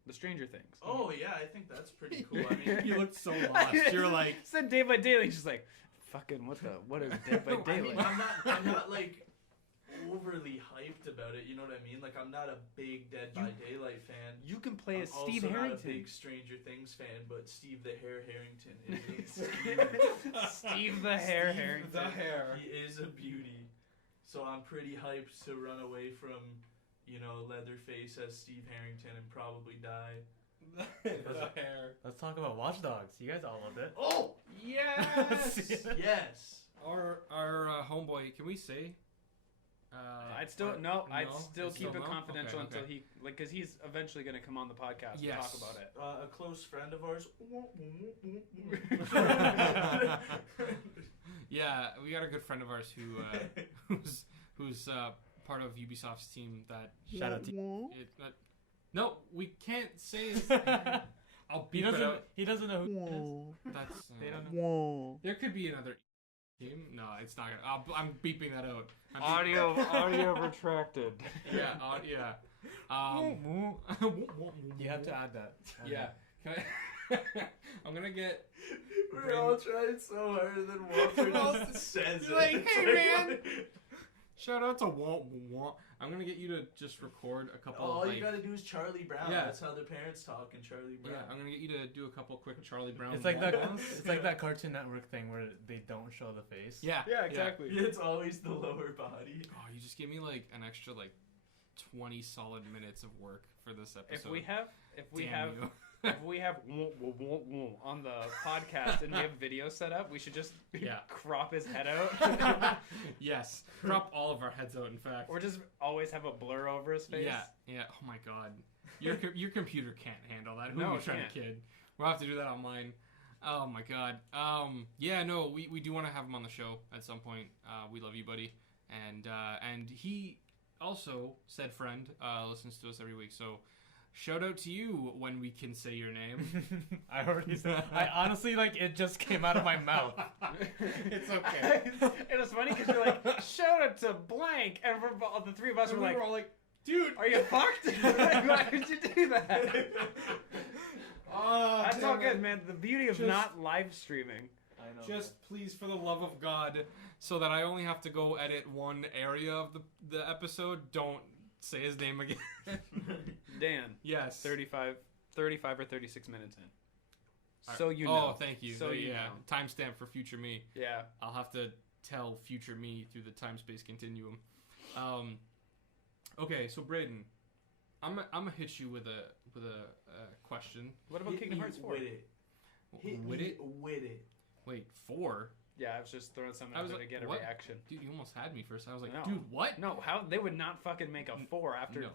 The Stranger Things. Oh yeah, I think that's pretty cool. I mean, you looked so lost. You're like said Dead by Daylight. Just like, fucking what is Dead by I mean, Daylight? I'm not like overly hyped about it. You know what I mean? Like I'm not a big Dead by Daylight fan. You can play I'm as Steve also Harrington. not a big Stranger Things fan, but Steve the Hair Harrington is Steve the Hair Harrington. The hair. he is a beauty. So I'm pretty hyped to run away from, Leatherface as Steve Harrington and probably die. The hair. Let's talk about Watch Dogs. You guys all loved it. Oh Yes. yes. Our homeboy. Can we say? I'd still keep still it no? confidential Okay, until he because he's eventually going to come on the podcast and talk about it. A close friend of ours. Yeah, we got a good friend of ours who's part of Ubisoft's team. That Shout out to no, we can't say his name. I'll beep it out. He doesn't know who. That's They don't know. there could be another team. No, it's not gonna. I'm beeping that out. Audio retracted. Yeah. You have to add that. Yeah. Can I, I'm gonna get. We're all trying so hard, and then Walter just says You're like, hey man. Shout out to Walt. I'm gonna get you to just record a couple. All of, you gotta do is Charlie Brown. Yeah. That's how their parents talk in Charlie Brown. Yeah, I'm gonna get you to do a couple quick Charlie Brown. It's like that. wah-wahs. It's like that Cartoon Network thing where they don't show the face. Yeah. Yeah, exactly. Yeah, it's always the lower body. Oh, you just gave me like an extra 20 solid minutes of work for this episode. If we have you. on the podcast and we have video set up, we should just Yeah. crop his head out. Yes, crop all of our heads out. In fact, Or just always have a blur over his face. yeah. Oh my god, your computer can't handle that. Who No, are you it trying can't. to kid? We'll have to do that on mine. Oh my god. Yeah, no, we do want to have him on the show at some point. We love you, buddy. And he also, said friend, listens to us every week. So shout out to you when we can say your name. I already said. I honestly it just came out of my mouth. It's okay. It was funny because you're like, shout out to blank, and the three of us were like, all like, dude, are you fucked? Why did you do that? oh, That's all damn good, it. man. The beauty of Just- not live streaming. I know. Just please, for the love of God, so that I only have to go edit one area of the episode, don't say his name again. Dan, Yes. 35 or 36 minutes in. Alright. So you know. Oh, thank you. So you yeah. know. Timestamp for future me. Yeah. I'll have to tell future me through the time-space continuum. Okay, so Braydon, I'm gonna hit you with a question. What about Kingdom Hearts 4? With it. Hit With me it? with it. Wait, 4? Yeah, I was just throwing something I out was there like, to get a what? reaction. Dude, you almost had me first. I was like, No. dude, what? No, how they would not fucking make a 4 after No.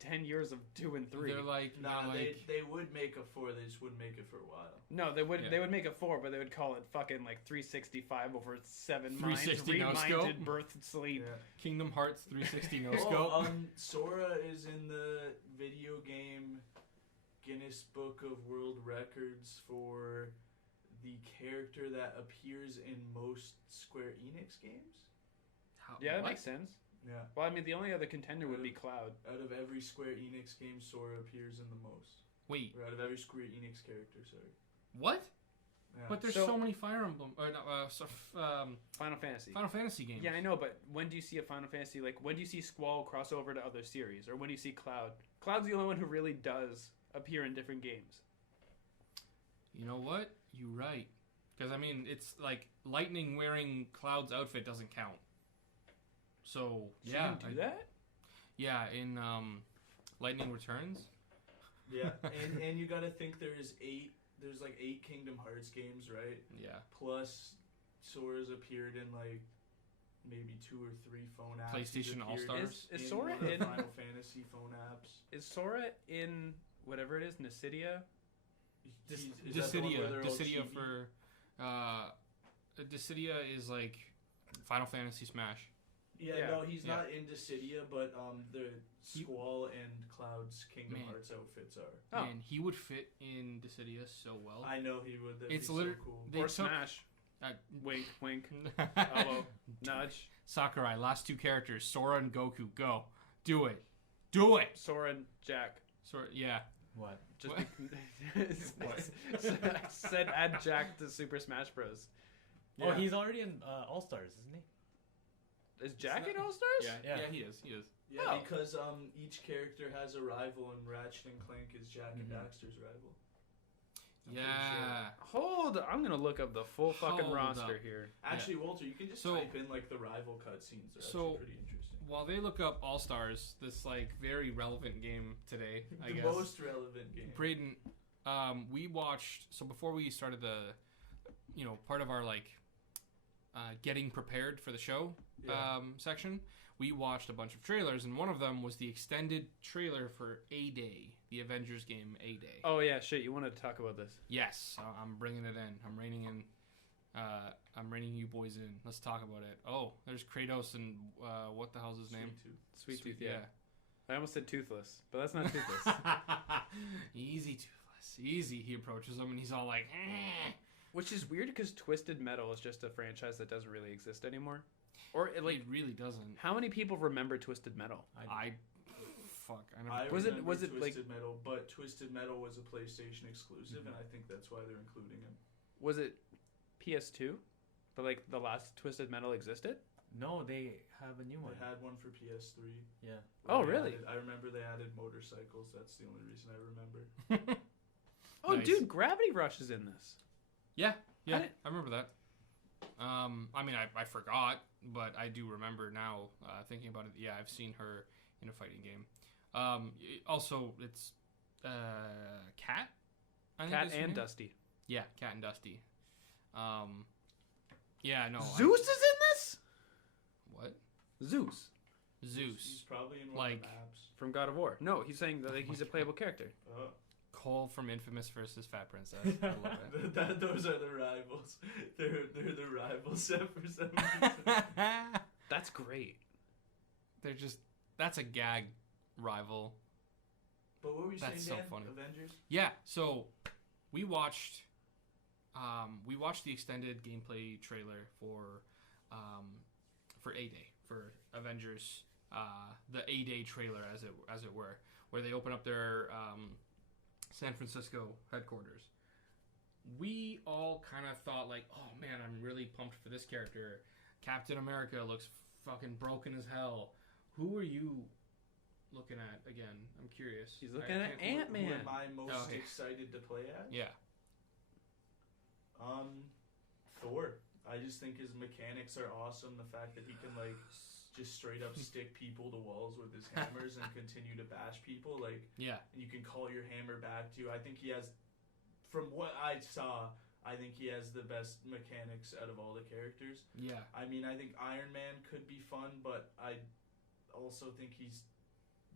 10 years of 2 and 3. They're like, Nah, they're like, they would make a 4. They just wouldn't make it for a while. No, they would Yeah. they would make a 4, but they would call it fucking 365 over 7 minds, 360 no reminded, scope? birth, sleep. Kingdom Hearts 360 no Oh, scope. Sora is in the video game Guinness Book of World Records for the character that appears in most Square Enix games. How- Yeah, that what? makes sense. Yeah. Well, I mean, the only other contender would be Cloud. Out of every Square Enix game, Sora appears in the most. Wait, Or out of every Square Enix character, sorry. what? Yeah. But there's So- so many Fire Emblem or Final Fantasy. Final Fantasy games. Yeah, I know, but when do you see a Final Fantasy, when do you see Squall cross over to other series? Or when do you see Cloud? Cloud's the only one who really does appear in different games. You know what? You're right. Because I mean, it's like Lightning wearing Cloud's outfit doesn't count. So She yeah, didn't do that? Yeah, in Lightning Returns. Yeah, and you gotta think there's 8 Kingdom Hearts games, right? Yeah. Plus, Sora's appeared in maybe 2 or 3 phone apps. He's PlayStation appeared All-Stars? Is in Sora one of the in- Final Fantasy phone apps? Is Sora in whatever it is, Nasidia? Is that the one where they're all Dissidia chibi? for Dissidia is like Final Fantasy Smash. Yeah, Yeah. no, he's Yeah. not in Dissidia, but the Squall and Cloud's Kingdom Man. Hearts outfits are. Oh. Man, he would fit in Dissidia so well. I know he would. That'd It's be literally- so cool. They Or took- Smash? Uh, Wink, wink. Elbow. Nudge. Sakurai, last 2 characters, Sora and Goku. Go, do it, do it. Sora and Jack. Sora, yeah. What? Just said add Jack to Super Smash Bros. Oh, he's already in All Stars, isn't he? Is Jack in All Stars? Yeah, he is. Yeah, because each character has a rival, and Ratchet and Clank is Jack and Daxter's rival. Yeah. Hold on, I'm gonna look up the full fucking roster here. Actually, Walter, you can just type in like the rival cutscenes. They're actually pretty interesting. While they look up All Stars, this like very relevant game today, I guess. The most relevant game. Braydon, we watched. So before we started the, part of our like, getting prepared for the show section, we watched a bunch of trailers, and one of them was the extended trailer for A-Day, the Avengers game A-Day. Oh yeah, shit! You wanted to talk about this? Yes, I'm bringing it in. I'm reining in. I'm reining you boys in. Let's talk about it. Oh, there's Kratos and what the hell's his name? Sweet Tooth. Yeah. I almost said Toothless, but that's not Toothless. Easy Toothless. Easy. He approaches him and he's all like, eh. Which is weird because Twisted Metal is just a franchise that doesn't really exist anymore. Or it really doesn't. How many people remember Twisted Metal? I Was it Twisted like Metal? But Twisted Metal was a PlayStation exclusive, and I think that's why they're including him. Was it PS2? But like the last Twisted Metal existed? No, they have a new one. They had one for PS3. Yeah. Oh, really? I remember they added motorcycles. That's the only reason I remember. Oh, Nice. dude, Gravity Rush is in this. Yeah, I remember that. I mean, I forgot, but I do remember now thinking about it. Yeah, I've seen her in a fighting game. Also, it's Cat. Cat and Dusty. Yeah, Cat and Dusty. Yeah, no. Zeus is in this? What? Zeus. Zeus. He's probably in one of Like- the maps. From God of War. No, he's saying that like, he's a playable character. Oh. Cole from Infamous versus Fat Princess. I love it. Those are the rivals. They're the rivals for some reason. That's great. They're just... That's a gag rival. But what were you saying, That's so Dan? funny. Avengers? Yeah, so we watched the extended gameplay trailer for A-Day, for Avengers, the A-Day trailer as it were, where they open up their San Francisco headquarters. We all kind of thought like, oh man, I'm really pumped for this character. Captain America looks fucking broken as hell. Who are you looking at again? I'm curious. He's looking at Ant-Man. Who am I most excited to play as? Yeah. Thor. I just think his mechanics are awesome. The fact that he can like just straight up stick people to walls with his hammers and continue to bash people, like, Yeah. and you can call your hammer back to. I think he has, from what I saw, I think he has the best mechanics out of all the characters. Yeah. I mean, I think Iron Man could be fun, but I also think he's,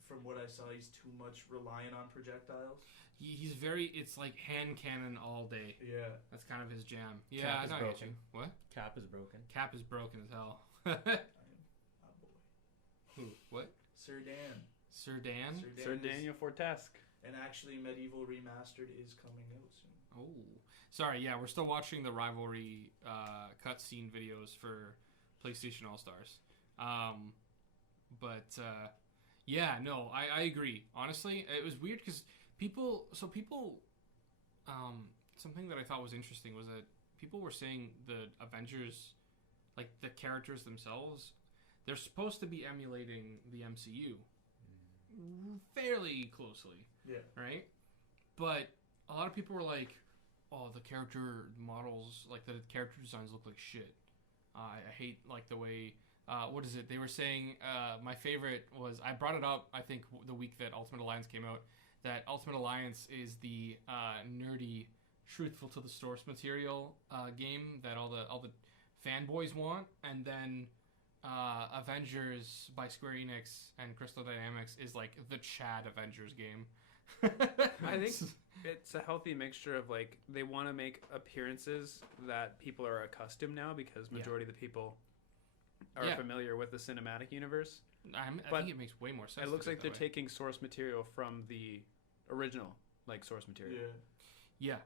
from what I saw, he's too much reliant on projectiles. He's very, it's like hand cannon all day. Yeah. That's kind of his jam. Yeah, Cap I is know I get broken. you. What? Cap is broken. Cap is broken as hell. Oh boy. Who? What? Sir Dan. Sir Dan? Sir is- Daniel Fortesque. And actually, Medieval Remastered is coming out soon. Oh. Sorry, yeah, we're still watching the rivalry cutscene videos for PlayStation All-Stars. Yeah, no, I agree. Honestly, it was weird because people, something that I thought was interesting was that people were saying the Avengers, like the characters themselves, they're supposed to be emulating the MCU fairly closely. Yeah. Right? But a lot of people were like, oh, the character models, like the character designs look like shit. I hate like the way, what is it? They were saying, my favorite was, I brought it up, I think the week that Ultimate Alliance came out, that Ultimate Alliance is the nerdy, truthful to the source material game that all the fanboys want, and then Avengers by Square Enix and Crystal Dynamics is like the Chad Avengers game. I think it's a healthy mixture of like they want to make appearances that people are accustomed now because majority of the people are familiar with the cinematic universe. I think it makes way more sense. It looks like they're way. taking source material from the original like source material. Yeah.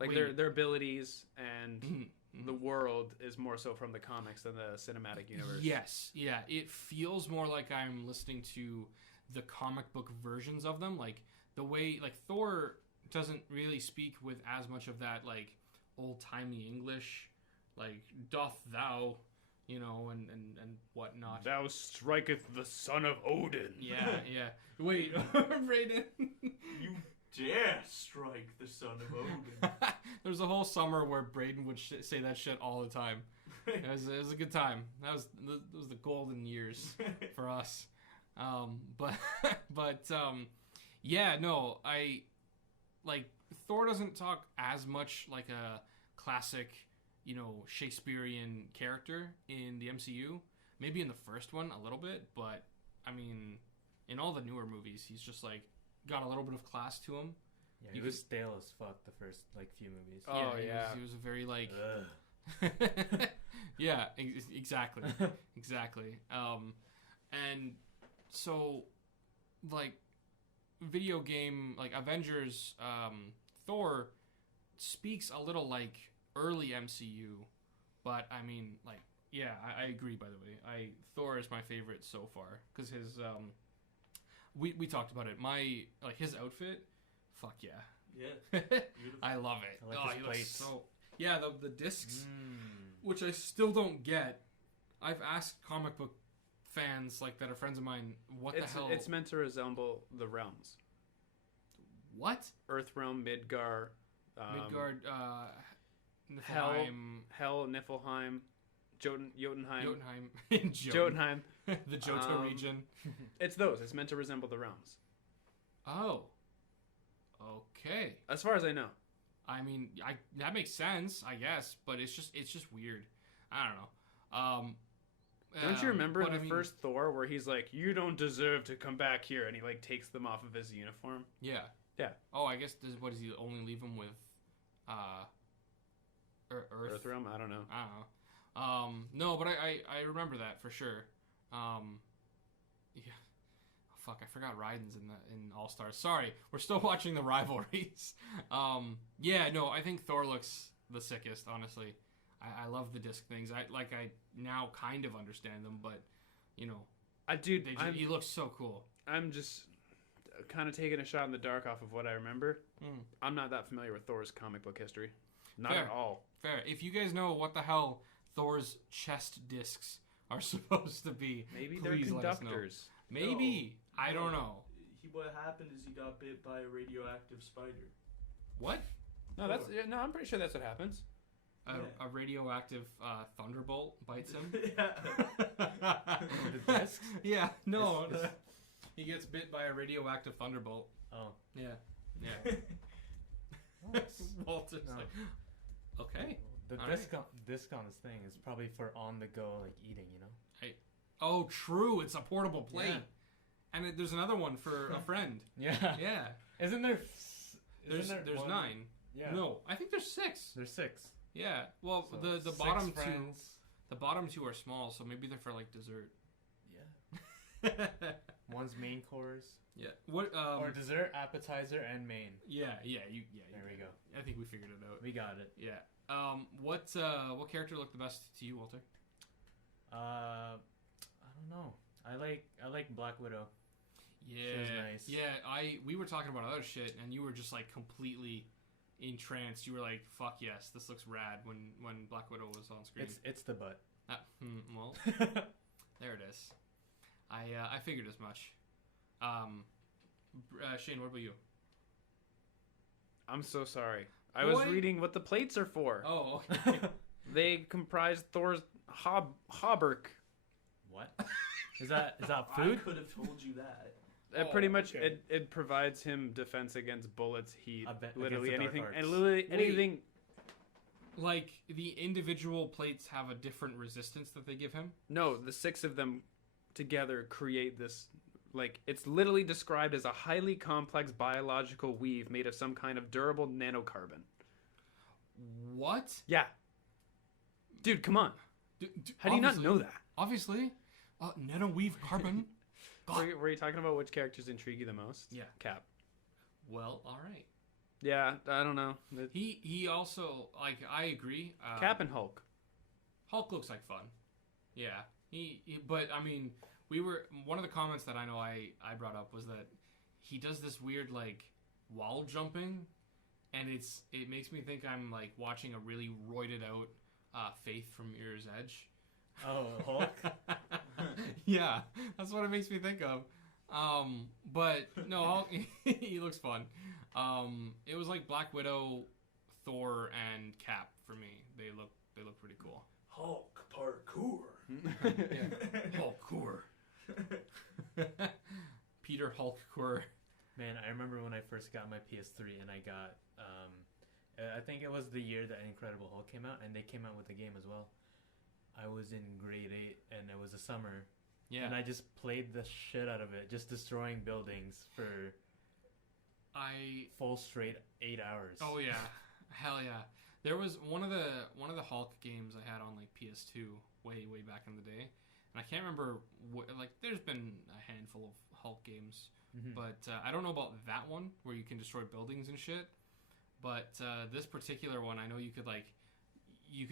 Like their abilities and the world is more so from the comics than the cinematic universe. Yes, yeah. It feels more like I'm listening to the comic book versions of them. Like the way, like Thor doesn't really speak with as much of that like old timey English like doth thou, and whatnot. Thou striketh the son of Odin. Yeah. Wait, Braydon. You dare strike the son of Odin. There was a whole summer where Braydon would say that shit all the time. It was a good time. That was the golden years for us. Yeah, no, I like Thor doesn't talk as much like a classic, Shakespearean character in the MCU. Maybe in the first one a little bit, but I mean, in all the newer movies, he's just like got a little bit of class to him. Yeah, he was stale as fuck the first few movies. Oh yeah, he was a very like. Yeah, exactly. And so, like, video game, like, Avengers, Thor speaks a little like early MCU, but I mean, like, yeah, I agree, by the way. Thor is my favorite so far, because his, we talked about it, his outfit, fuck yeah. Yeah. I love it. I like his he plates. looks so... Yeah, the discs, which I still don't get. I've asked comic book fans, like, that are friends of mine, the hell... It's meant to resemble the realms. What? Earthrealm, Midgar, Midgard, Niflheim... Hell, Niflheim, Jotunheim. Jotunheim. The Johto region. It's those. It's meant to resemble the realms. Oh. Okay. As far as I know. I mean, that makes sense, I guess, but it's just weird. I don't know. Don't you remember first Thor where he's like, "You don't deserve to come back here," and he like takes them off of his uniform? Yeah. Yeah. Oh, I guess what does he only leave them with? Earth. Earthrealm? I don't know. No, but I remember that for sure. Yeah. Fuck, I forgot Raiden's in All Stars. Sorry, we're still watching the rivalries. Yeah, no, I think Thor looks the sickest, honestly. I love the disc things. I now kind of understand them, but he looks so cool. I'm just kind of taking a shot in the dark off of what I remember. I'm not that familiar with Thor's comic book history. Not at all. Fair. If you guys know what the hell Thor's chest discs are supposed to be, maybe they're conductors. Maybe. No, I don't know. What happened is he got bit by a radioactive spider. What? No, I'm pretty sure that's what happens. A radioactive thunderbolt bites him. The discs? Yeah. No. He gets bit by a radioactive thunderbolt. Oh. Yeah. Walter's like, okay. The disc on his thing is probably for on the go, like eating, Oh, true. It's a portable plate. Yeah. And there's another one for a friend. Yeah. Yeah. Isn't there? There's one? 9. Yeah. No, I think there's 6. There's 6. Yeah. Well, So the 6 bottom friends. the bottom 2 are small, so maybe they're for like dessert. Yeah. One's main course. Yeah. What? Or dessert, appetizer, and main. Yeah. There we go. I think we figured it out. We got it. Yeah. What character looked the best to you, Walter? I don't know. I like Black Widow. Yeah. She was nice. Yeah. We were talking about other shit, and you were just like completely entranced. You were like, "Fuck yes, this looks rad." When Black Widow was on screen. It's the butt. Well, there it is. I figured as much. Shane, what about you? I'm so sorry. I was reading what the plates are for. Oh, okay. They comprise Thor's hauberk. What? Is that food? I could have told you that. Pretty much, okay. it provides him defense against bullets, heat, literally against the anything, dark and arts. literally anything. Like the individual plates have a different resistance that they give him? No, the 6 of them together create this. Like, it's literally described as a highly complex biological weave made of some kind of durable nanocarbon. What? Yeah. Dude, come on. How do you not know that? Obviously. Nanoweave carbon. Were you talking about which characters intrigue you the most? Yeah. Cap. Well, all right. Yeah, I don't know. He also, like, I agree. Cap and Hulk. Hulk looks like fun. Yeah. But, I mean, one of the comments that I know I brought up was that he does this weird, like, wall jumping, and it makes me think I'm, like, watching a really roided out Faith from Mirror's Edge. Oh, Hulk. Yeah, that's what it makes me think of. But no, Hulk, he looks fun. It was like Black Widow, Thor, and Cap for me. They look pretty cool. Hulk parkour. Yeah. Hulkcore. Peter Hulkcore. Man, I remember when I first got my PS3 and I got, I think it was the year that Incredible Hulk came out, and they came out with the game as well. I was in grade 8, and it was a summer. Yeah. And I just played the shit out of it, just destroying buildings for full straight 8 hours. Oh yeah, hell yeah. There was one of the Hulk games I had on like PS2 way back in the day, and I can't remember like there's been a handful of Hulk games, but I don't know about that one where you can destroy buildings and shit. But this particular one, I know you could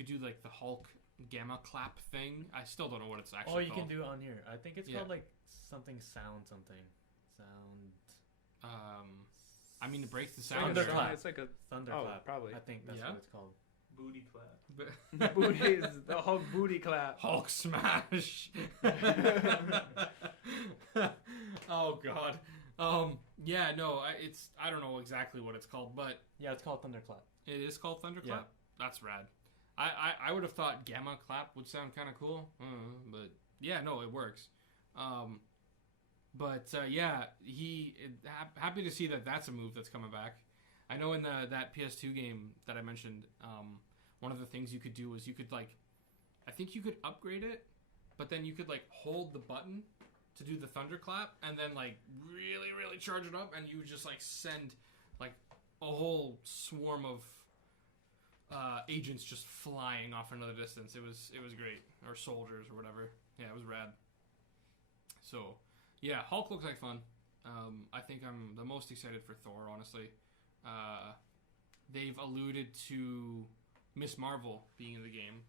do like the Hulk gamma clap thing. I still don't know what it's actually called. Oh, you can do it on here. I think it's called like something. I mean, it breaks the sound. Thunderclap. It's like a Thunderclap. Oh, probably. I think that's what it's called. Booty clap. The Hulk booty clap. Hulk smash. Oh god. Yeah, no, I don't know exactly what it's called, but yeah, it's called Thunderclap. It is called Thunderclap. Yeah. That's rad. I would have thought Gamma Clap would sound kind of cool, but yeah, no, it works. Yeah, happy to see that that's a move that's coming back. I know in that PS2 game that I mentioned, one of the things you could do is you could I think you could upgrade it, but then you could hold the button to do the thunderclap, and then really charge it up, and you would just send a whole swarm of agents just flying off another distance. It was great, or soldiers or whatever. Yeah, it was rad. So yeah, Hulk looks like fun. I think I'm the most excited for Thor, honestly. They've alluded to Miss Marvel being in the game,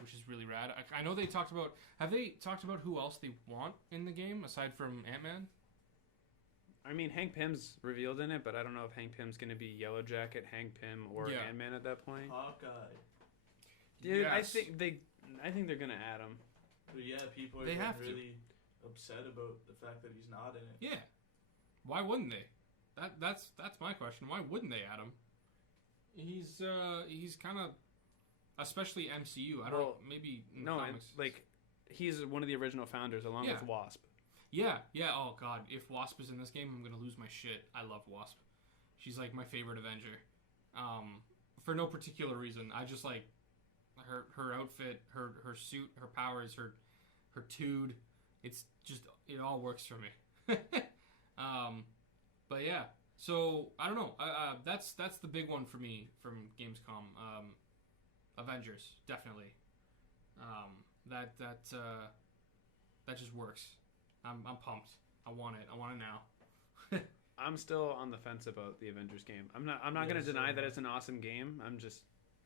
which is really rad. I know have they talked about who else they want in the game aside from Ant-Man? I mean, Hank Pym's revealed in it, but I don't know if Hank Pym's going to be Yellow Jacket, Hank Pym, or Ant-Man at that point. Hawkeye. Dude, yes. I think they're going to add him. But yeah, people are really upset about the fact that he's not in it. Yeah. Why wouldn't they? That's my question. Why wouldn't they add him? He's kind of, especially MCU. Maybe in comics. He's one of the original founders along with Wasp. Yeah. Oh god, if Wasp is in this game, I'm gonna lose my shit. I love Wasp. She's my favorite Avenger. For no particular reason. I just like her outfit, her suit, her powers, her tude. It's just, it all works for me. But yeah, so I don't know. That's the big one for me from Gamescom. Avengers, definitely. That just works. I'm pumped. I want it. I want it now. I'm still on the fence about the Avengers game. I'm not going to deny that it's an awesome game.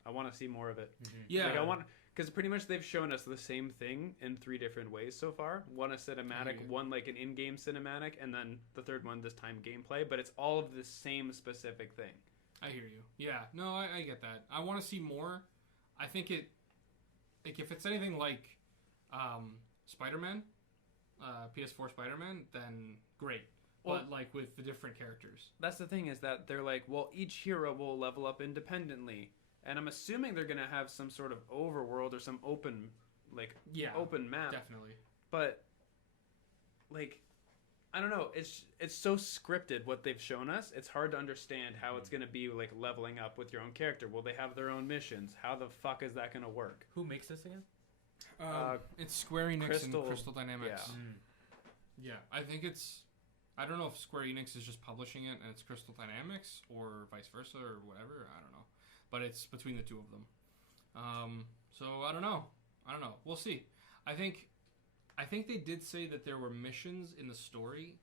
I want to see more of it. Mm-hmm. Yeah. Because pretty much they've shown us the same thing in 3 different ways so far. One a cinematic, one an in-game cinematic, and then the third one this time gameplay. But it's all of the same specific thing. I hear you. Yeah. No, I get that. I want to see more. I think if it's anything like Spider-Man, PS4 Spider-Man, then great. But with the different characters. That's the thing, is that they're each hero will level up independently. And I'm assuming they're going to have some sort of overworld or some open map. Definitely. But, I don't know. It's so scripted what they've shown us. It's hard to understand how it's going to be, leveling up with your own character. Will they have their own missions? How the fuck is that going to work? Who makes this again? It's Square Enix and Crystal Dynamics. Yeah. Yeah, I think I don't know if Square Enix is just publishing it and it's Crystal Dynamics or vice versa or whatever. I don't know. But it's between the two of them. So I don't know. We'll see. I think they did say that there were missions in the story,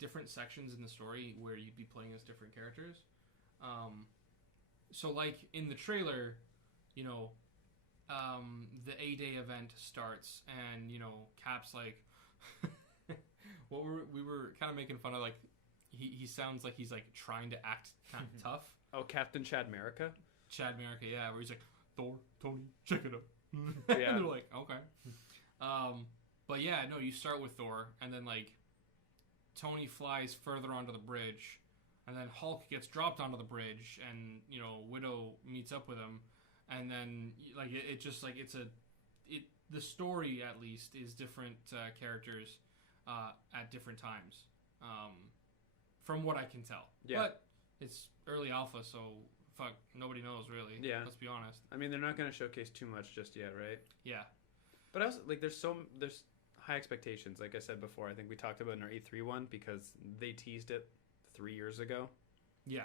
different sections in the story where you'd be playing as different characters. So in the trailer, the A-Day event starts, and Cap's we were kind of making fun of he sounds like he's trying to act kind of tough. Oh, Captain Chad America? Chad America, yeah, where he's like, Thor, Tony, check it out. Yeah. And they're like, okay. But yeah, no, you start with Thor, and then like Tony flies further onto the bridge, and then Hulk gets dropped onto the bridge, and you know Widow meets up with him, and then like it just like the story at least is different characters at different times, from what I can tell. Yeah. But it's early alpha, so fuck, nobody knows really. Yeah. Let's be honest. I mean, they're not going to showcase too much just yet, right? Yeah. But also, like, there's high expectations. Like I said before, I think we talked about in our E3 one because they teased it 3 years ago. Yeah.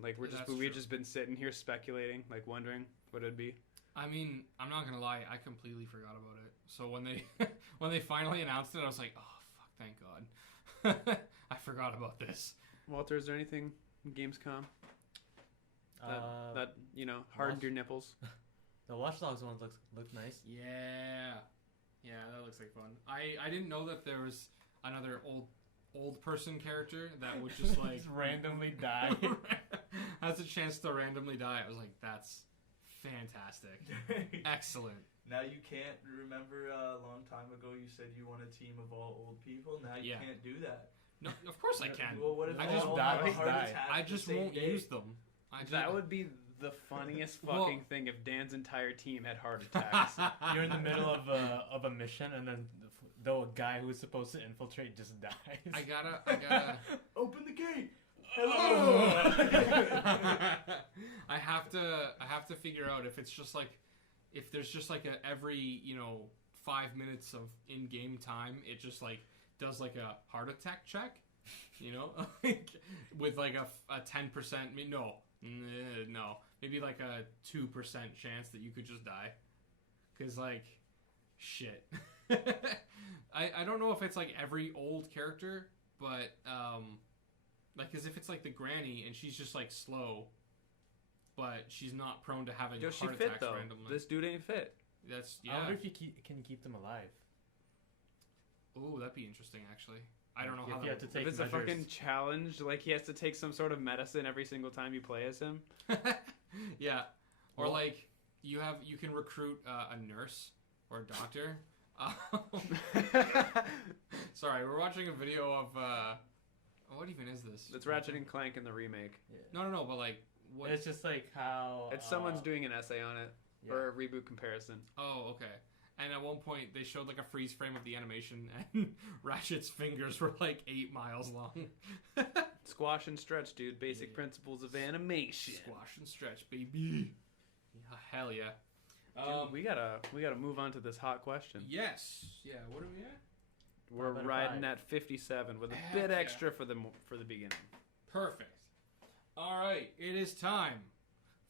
Like we've just been sitting here speculating, like wondering what it'd be. I mean, I'm not gonna lie, I completely forgot about it. So when they finally announced it, I was like, oh fuck, thank God. I forgot about this. Walter, is there anything in Gamescom that you know hardened your nipples? The Watch Dogs one looks nice. Yeah, that looks like fun. I didn't know that there was another old person character that would just like just randomly die. Has a chance to randomly die. I was like, that's fantastic. Excellent. Now you can't remember a long time ago you said you want a team of all old people. Now you can't do that. No, of course I can. Well, what if I they just all have a heart die. attack I the just same won't day? use them. That would be the funniest fucking thing if Dan's entire team had heart attacks. You're in the middle of a mission, and then the guy who's supposed to infiltrate just dies. I gotta Open the gate. Hello. I have to figure out if it's just like if there's just like every 5 minutes of in-game time it just like does like a heart attack check, like with like a 10% no maybe like a 2% chance that you could just die, because like shit. I don't know if it's like every old character, but like, because if it's like the granny and she's just like slow, but she's not prone to having heart she attacks fit though. randomly. This dude ain't fit. That's I wonder if you can keep them alive. Oh, that'd be interesting actually. I don't know how you have to take If it's measures. a fucking challenge, like he has to take some sort of medicine every single time you play as him. Yeah, or Well- like you can recruit a nurse or a doctor. Sorry, we're watching a video of what even is this? It's Ratchet and Clank in the remake. Yeah. No, but like what? It's just like how It's someone's doing an essay on it yeah. or a reboot comparison. Oh, okay. And at one point, they showed like a freeze frame of the animation, and Ratchet's fingers were like 8 miles long. Squash and stretch, dude. Basic Yeah. principles of animation. Squash and stretch, baby. Yeah, hell yeah. Dude, we gotta move on to this hot question. Yes. Yeah. What are we at? We're 5 out of riding 5. at 57 with a Heck bit yeah. extra for the beginning. Perfect. All right. It is time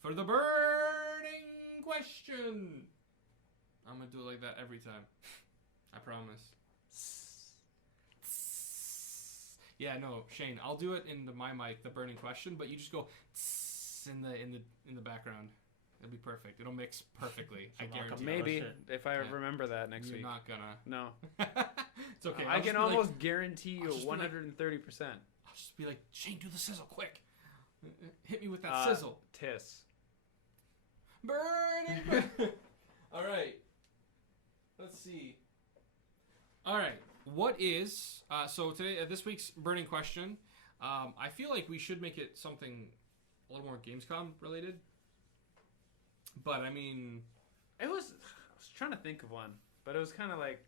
for the burning question. I'm gonna do it like that every time. I promise. Yeah, no, Shane. I'll do it in my mic, the burning question, but you just go in the background. It'll be perfect. It'll mix perfectly. I So knock guarantee. up Maybe shit. if I Yeah. remember that next You're week. not gonna. No, It's okay. I can almost guarantee you I'll just be like- 130%. I'll just be like, Shane, do the sizzle quick. Hit me with that sizzle. Tiss. Burning. All right. Let's see. All right. What is so today? This week's burning question. I feel like we should make it something a little more Gamescom related. But I mean, I was trying to think of one, but it was kind of like,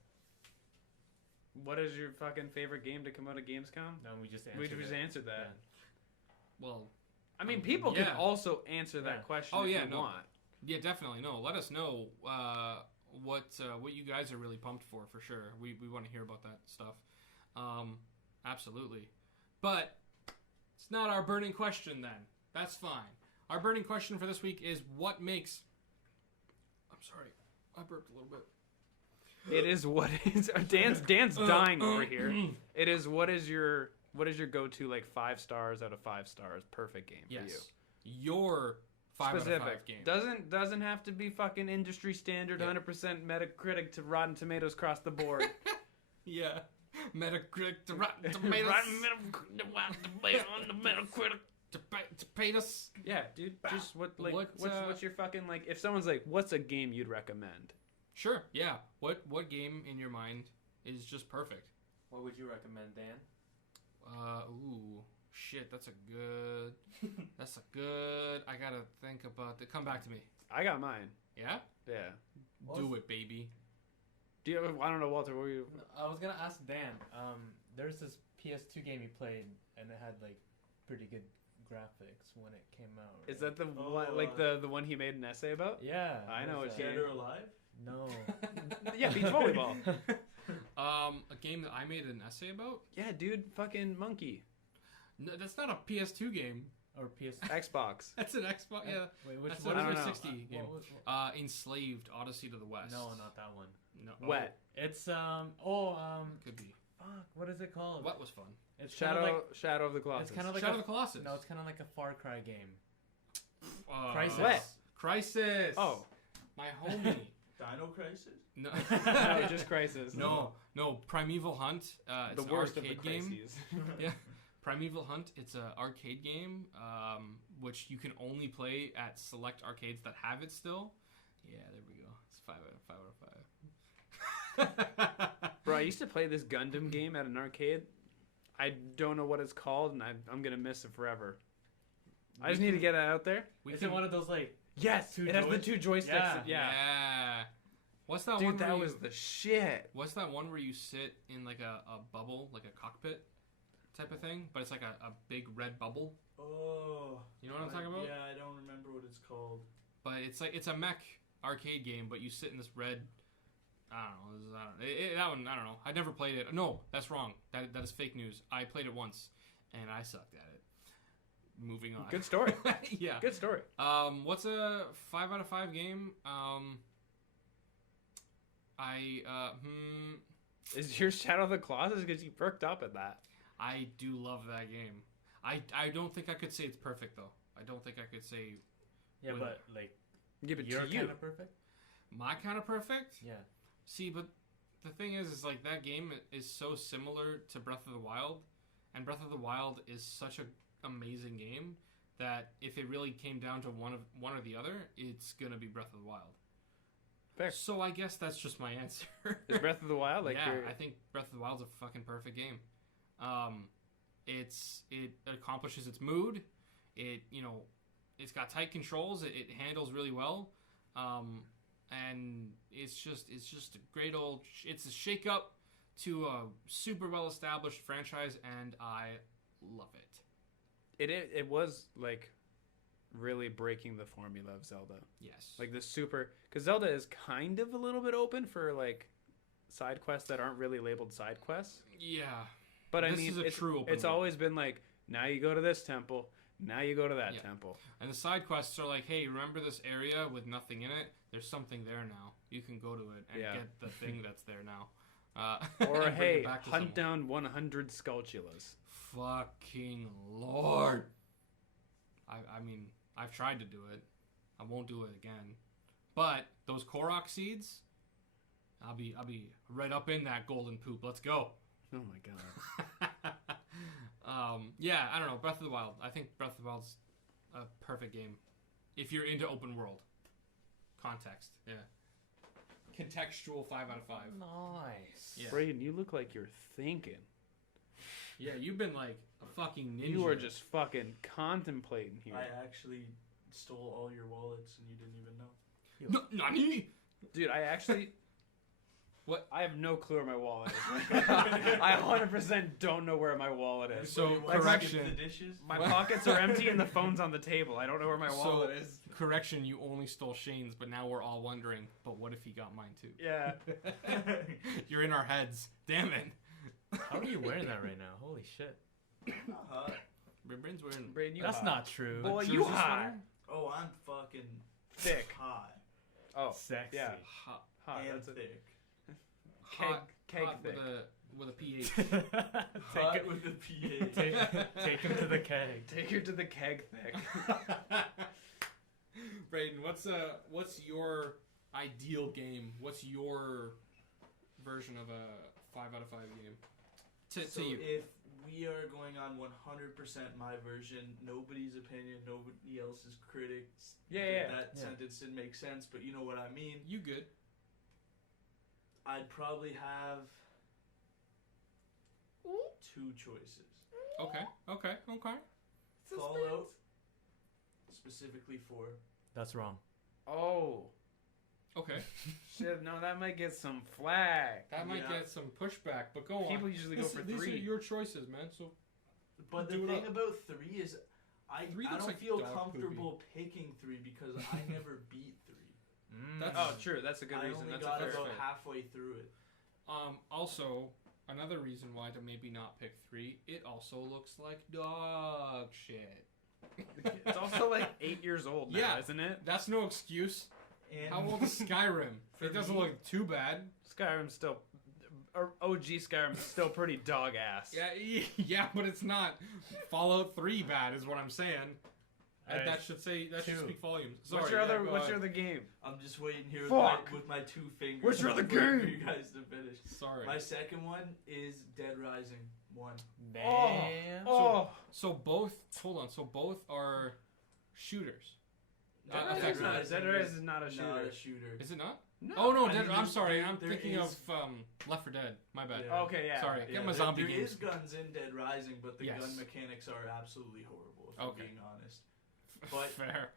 what is your fucking favorite game to come out of Gamescom? No, we just We answered just it. answered that. well, I mean, people can Yeah. also answer that Yeah. question Oh, if yeah, they no. want. yeah, definitely. No, let us know what you guys are really pumped for sure. We want to hear about that stuff. Absolutely. But it's not our burning question then. That's fine. Our burning question for this week is what makes. I'm sorry, I burped a little bit. It is what is Dan's dying over here. It is what is your go-to like 5 stars out of 5 stars perfect game for Yes. you? Your 5 out of 5 Specific. game. Doesn't have to be fucking industry standard Yeah. 100% Metacritic to Rotten Tomatoes across the board. Yeah. Metacritic to Rotten Tomatoes. Rotten Metacritic. to pay us. Yeah, dude. Just what's your fucking like? If someone's like, what's a game you'd recommend? Sure. Yeah. What game in your mind is just perfect? What would you recommend, Dan? Ooh, shit. That's a good. I gotta think about it. Come back to me. I got mine. Yeah. Yeah. Do it, baby. Do you have? I don't know, Walter. What were you? I was gonna ask Dan. There's this PS2 game you played, and it had like pretty good graphics when it came out. Right? Is that the one, like the one he made an essay about? Yeah. I know it's Dead or Alive? No. Yeah, beach volleyball. A game that I made an essay about. Yeah, dude. Fucking monkey. No, that's not a PS2 game. Or PS. Xbox. That's an Xbox. Yeah. Wait, which That's one? a I don't know. 360 game. Enslaved: Odyssey to the West. No, not that one. No. Wet. It's Could be. fuck. What is it called? What was fun? It's kinda like, Shadow of the Colossus. It's kind of like Shadow of the Colossus. No, it's kind of like a Far Cry game. Crisis. What? Crisis. Oh. My homie. Dino Crisis? No. No, just Crisis. No. Primeval Hunt. It's The an worst of arcade the game. crises. Yeah. Primeval Hunt. It's an arcade game, which you can only play at select arcades that have it still. Yeah, there we go. It's 5 out of 5. Bro, I used to play this Gundam game at an arcade. I don't know what it's called, and I'm gonna miss it forever. I just need to get it out there. Is it one of those like? Yes, Two it has the joys- 2 joysticks. Yeah. What's that Dude, one? that where was you, the shit. What's that one where you sit in like a bubble, like a cockpit type of thing, but it's like a big red bubble. Oh. You know what I'm talking about? Yeah, I don't remember what it's called. But it's a mech arcade game, but you sit in this red. I don't know. That one, I don't know. I never played it. No, that's wrong. That is fake news. I played it once, and I sucked at it. Moving on. Good story. Yeah. Good story. What's a 5 out of 5 game? Is your Shadow of the Colossus? Because you perked up at that. I do love that game. I don't think I could say it's perfect though. I don't think I could say. Yeah, With- but like Give it you're to you. kind of perfect. My kind of perfect? Yeah. See, but the thing is like that game is so similar to Breath of the Wild, and Breath of the Wild is such an amazing game that if it really came down to one or the other, it's gonna be Breath of the Wild. Fair. So I guess that's just my answer. Is Breath of the Wild like yeah, your... I think Breath of the Wild's a fucking perfect game. It accomplishes its mood. It's got tight controls. It handles really well. And it's just a great old. It's a shake up to a super well established franchise, and I love it. It was like really breaking the formula of Zelda. Yes. Like the because Zelda is kind of a little bit open for like side quests that aren't really labeled side quests. Yeah. But I This mean, is a true open it's world. always been like, now you go to this temple, now you go to that Yeah. temple. And the side quests are like, hey, remember this area with nothing in it? There's something there now. You can go to it and Yeah. get the thing that's there now. Or and bring hey, it back to hunt someone. down 100 Skulltulas. Fucking Lord. I mean, I've tried to do it. I won't do it again. But those Korok seeds, I'll be right up in that golden poop. Let's go. Oh my god. Yeah, I don't know. Breath of the Wild. I think Breath of the Wild's a perfect game if you're into open world context. Yeah. Contextual 5 out of 5. Nice. Yeah. Braydon, you look like you're thinking. Yeah, you've been like a fucking ninja. You were just fucking contemplating here. I actually stole all your wallets and you didn't even know. No, Nani? Dude, I actually... What? I have no clue where my wallet is. I 100% don't know where my wallet is. So, Anybody wanna correction. skip the dishes? My pockets are empty and the phone's on the table. I don't know where my wallet is. Correction, you only stole Shane's, but now we're all wondering, but what if he got mine too? Yeah. You're in our heads. Damn it. How are you wearing that right now? Holy shit. Braydon's wearing... Braydon, you That's hot. not true. Boy, jersey you sweater? hot. Oh, I'm fucking Thick. hot. Oh, Sexy. yeah. Hot, Hot. And That's it. thick. Keg hot thick. with a pH. Hot with the PA. Take him to the keg. Take her to the keg thick. Braydon, what's your ideal game? What's your version of a 5 out of 5 game? So To you. if we are going on 100% my version. Nobody's opinion, nobody else's critics. That sentence didn't make sense, but you know what I mean. You good? I'd probably have 2 choices. Okay. Fallout, specifically 4. That's wrong. Oh. Okay. Shit, no, that might get some flack. That might get some pushback, but go on. People usually go for 3. These are your choices, man. So, but the thing about 3 is, I don't like feel comfortable picking 3 because I never beat 3. True. That's a good reason. I only That's got a fair about fit. halfway through it. Also, another reason why to maybe not pick 3, it also looks like dog shit. It's also like 8 years old now, isn't it? That's no excuse. And How old is Skyrim? It doesn't look too bad. Skyrim's still... OG Skyrim's still pretty dog ass. Yeah, but it's not Fallout 3 bad, is what I'm saying. Right. That should speak volumes. Sorry, What's your other game? I'm just waiting here with my 2 fingers. What's your other for game? you guys to finish. Sorry. My second one is Dead Rising 1. Damn. So both. Hold on. So both are shooters. Dead Rising is not a shooter. Not a shooter. Is it not? No. Oh no, I'm there's- sorry. I'm there thinking is- of Left 4 Dead. My bad. Yeah. Okay, yeah. Sorry. Yeah, Get my zombie there games. is guns in Dead Rising, but the Yes. gun mechanics are absolutely horrible, if I'm Okay. being honest. But Fair.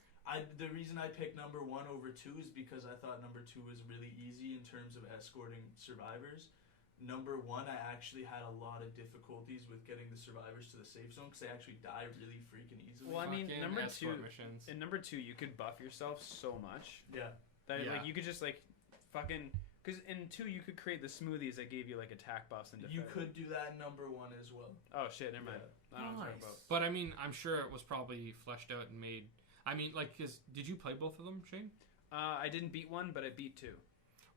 the reason I picked number 1 over 2 is because I thought number 2 was really easy in terms of escorting survivors. Number 1, I actually had a lot of difficulties with getting the survivors to the safe zone because they actually die really freaking easily. Well, I mean, Fucking number escort 2. missions. In number 2, you could buff yourself so much Yeah. that Yeah. like you could just like fucking. Because in 2, you could create the smoothies that gave you like attack buffs and You defense. could do that in number 1 as well. Oh shit, never mind. Yeah. I don't know what I'm Nice. talking about. But I mean, I'm sure it was probably fleshed out and made. I mean, like, did you play both of them, Shane? I didn't beat 1, but I beat 2.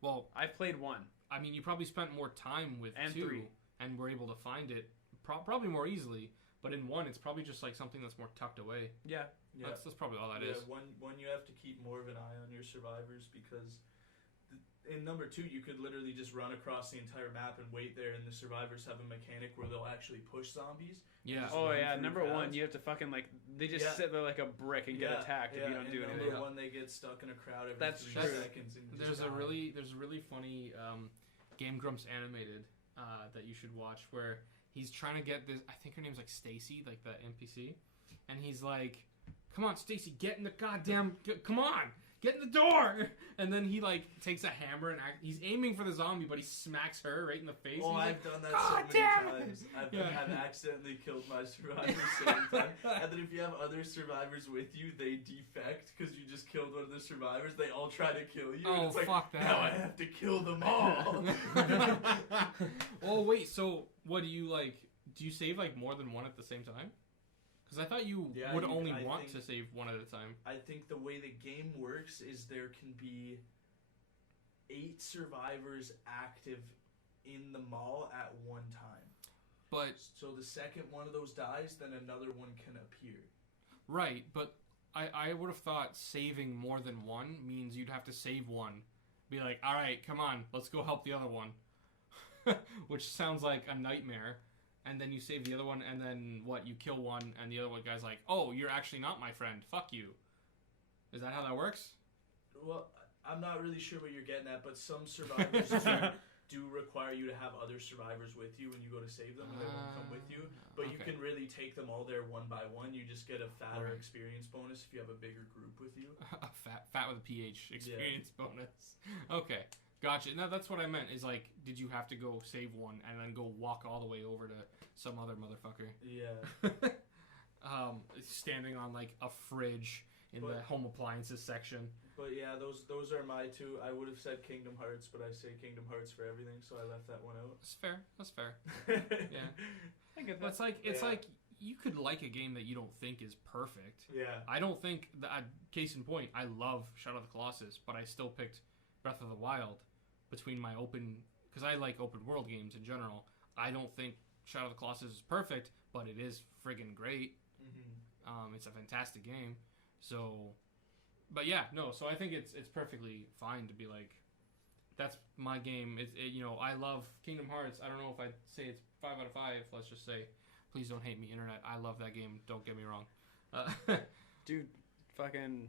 Well, I played 1. I mean, you probably spent more time with And 2 3. and were able to find it probably more easily. But in 1, it's probably just like something that's more tucked away. Yeah. Yeah. That's probably all that is. One you have to keep more of an eye on your survivors because in number 2 you could literally just run across the entire map and wait there, and the survivors have a mechanic where they'll actually push zombies. Yeah. Oh run yeah. through Number crowds. 1, you have to fucking like they just Yeah. sit there like a brick and get attacked if you don't do and anything. Number 1, they get stuck in a crowd every That's 3 true. seconds. And There's just a die. really funny Game Grumps animated that you should watch where he's trying to get this. I think her name's like Stacy, like the NPC, and he's like, "Come on, Stacy, get in the goddamn. Come on, get in the door!" And then he like takes a hammer and he's aiming for the zombie, but he smacks her right in the face. Oh, and he's I've done that "God so many damn it!" times. I've Yeah. accidentally killed my survivors so many times. And then if you have other survivors with you, they defect because you just killed one of the survivors. They all try to kill you. and Oh, it's like, fuck that. now I have to kill them all. Oh wait, so what do you like? Do you save like more than one at the same time? Because I thought you Yeah, would you- only I want think- to save one at a time. I think the way the game works is there can be 8 survivors active in the mall at one time. But So the second one of those dies, then another one can appear. right, but I would have thought saving more than one means you'd have to save one. Be like, all right, come on, let's go help the other one. Which sounds like a nightmare. And then you save the other one, and then what? You kill one, and the other one guy's like, "Oh, you're actually not my friend. Fuck you." Is that how that works? Well, I'm not really sure what you're getting at, but some survivors do require you to have other survivors with you when you go to save them, and they won't come with you. But you okay. can really take them all there one by one. You just get a fatter Alright. experience bonus if you have a bigger group with you. A fat with a PH experience bonus. Okay, gotcha. No, that's what I meant. Is like, did you have to go save one and then go walk all the way over to some other motherfucker? Yeah. Standing on like a fridge in the home appliances section. But yeah, those are my 2. I would have said Kingdom Hearts, but I say Kingdom Hearts for everything, so I left that one out. That's fair. That's fair. Yeah. I get But that. it's Yeah. like you could like a game that you don't think is perfect. Yeah. I don't think that. Case in point, I love Shadow of the Colossus, but I still picked Breath of the Wild between my open, because I like open world games in general. I don't think Shadow of the Colossus is perfect, but it is friggin' great. Mm-hmm. It's a fantastic game. So, but yeah, no. So I think it's perfectly fine to be like, that's my game. You know, I love Kingdom Hearts. I don't know if I'd say it's 5 out of 5. Let's just say Please don't hate me, internet. I love that game. Don't get me wrong. Dude, fucking,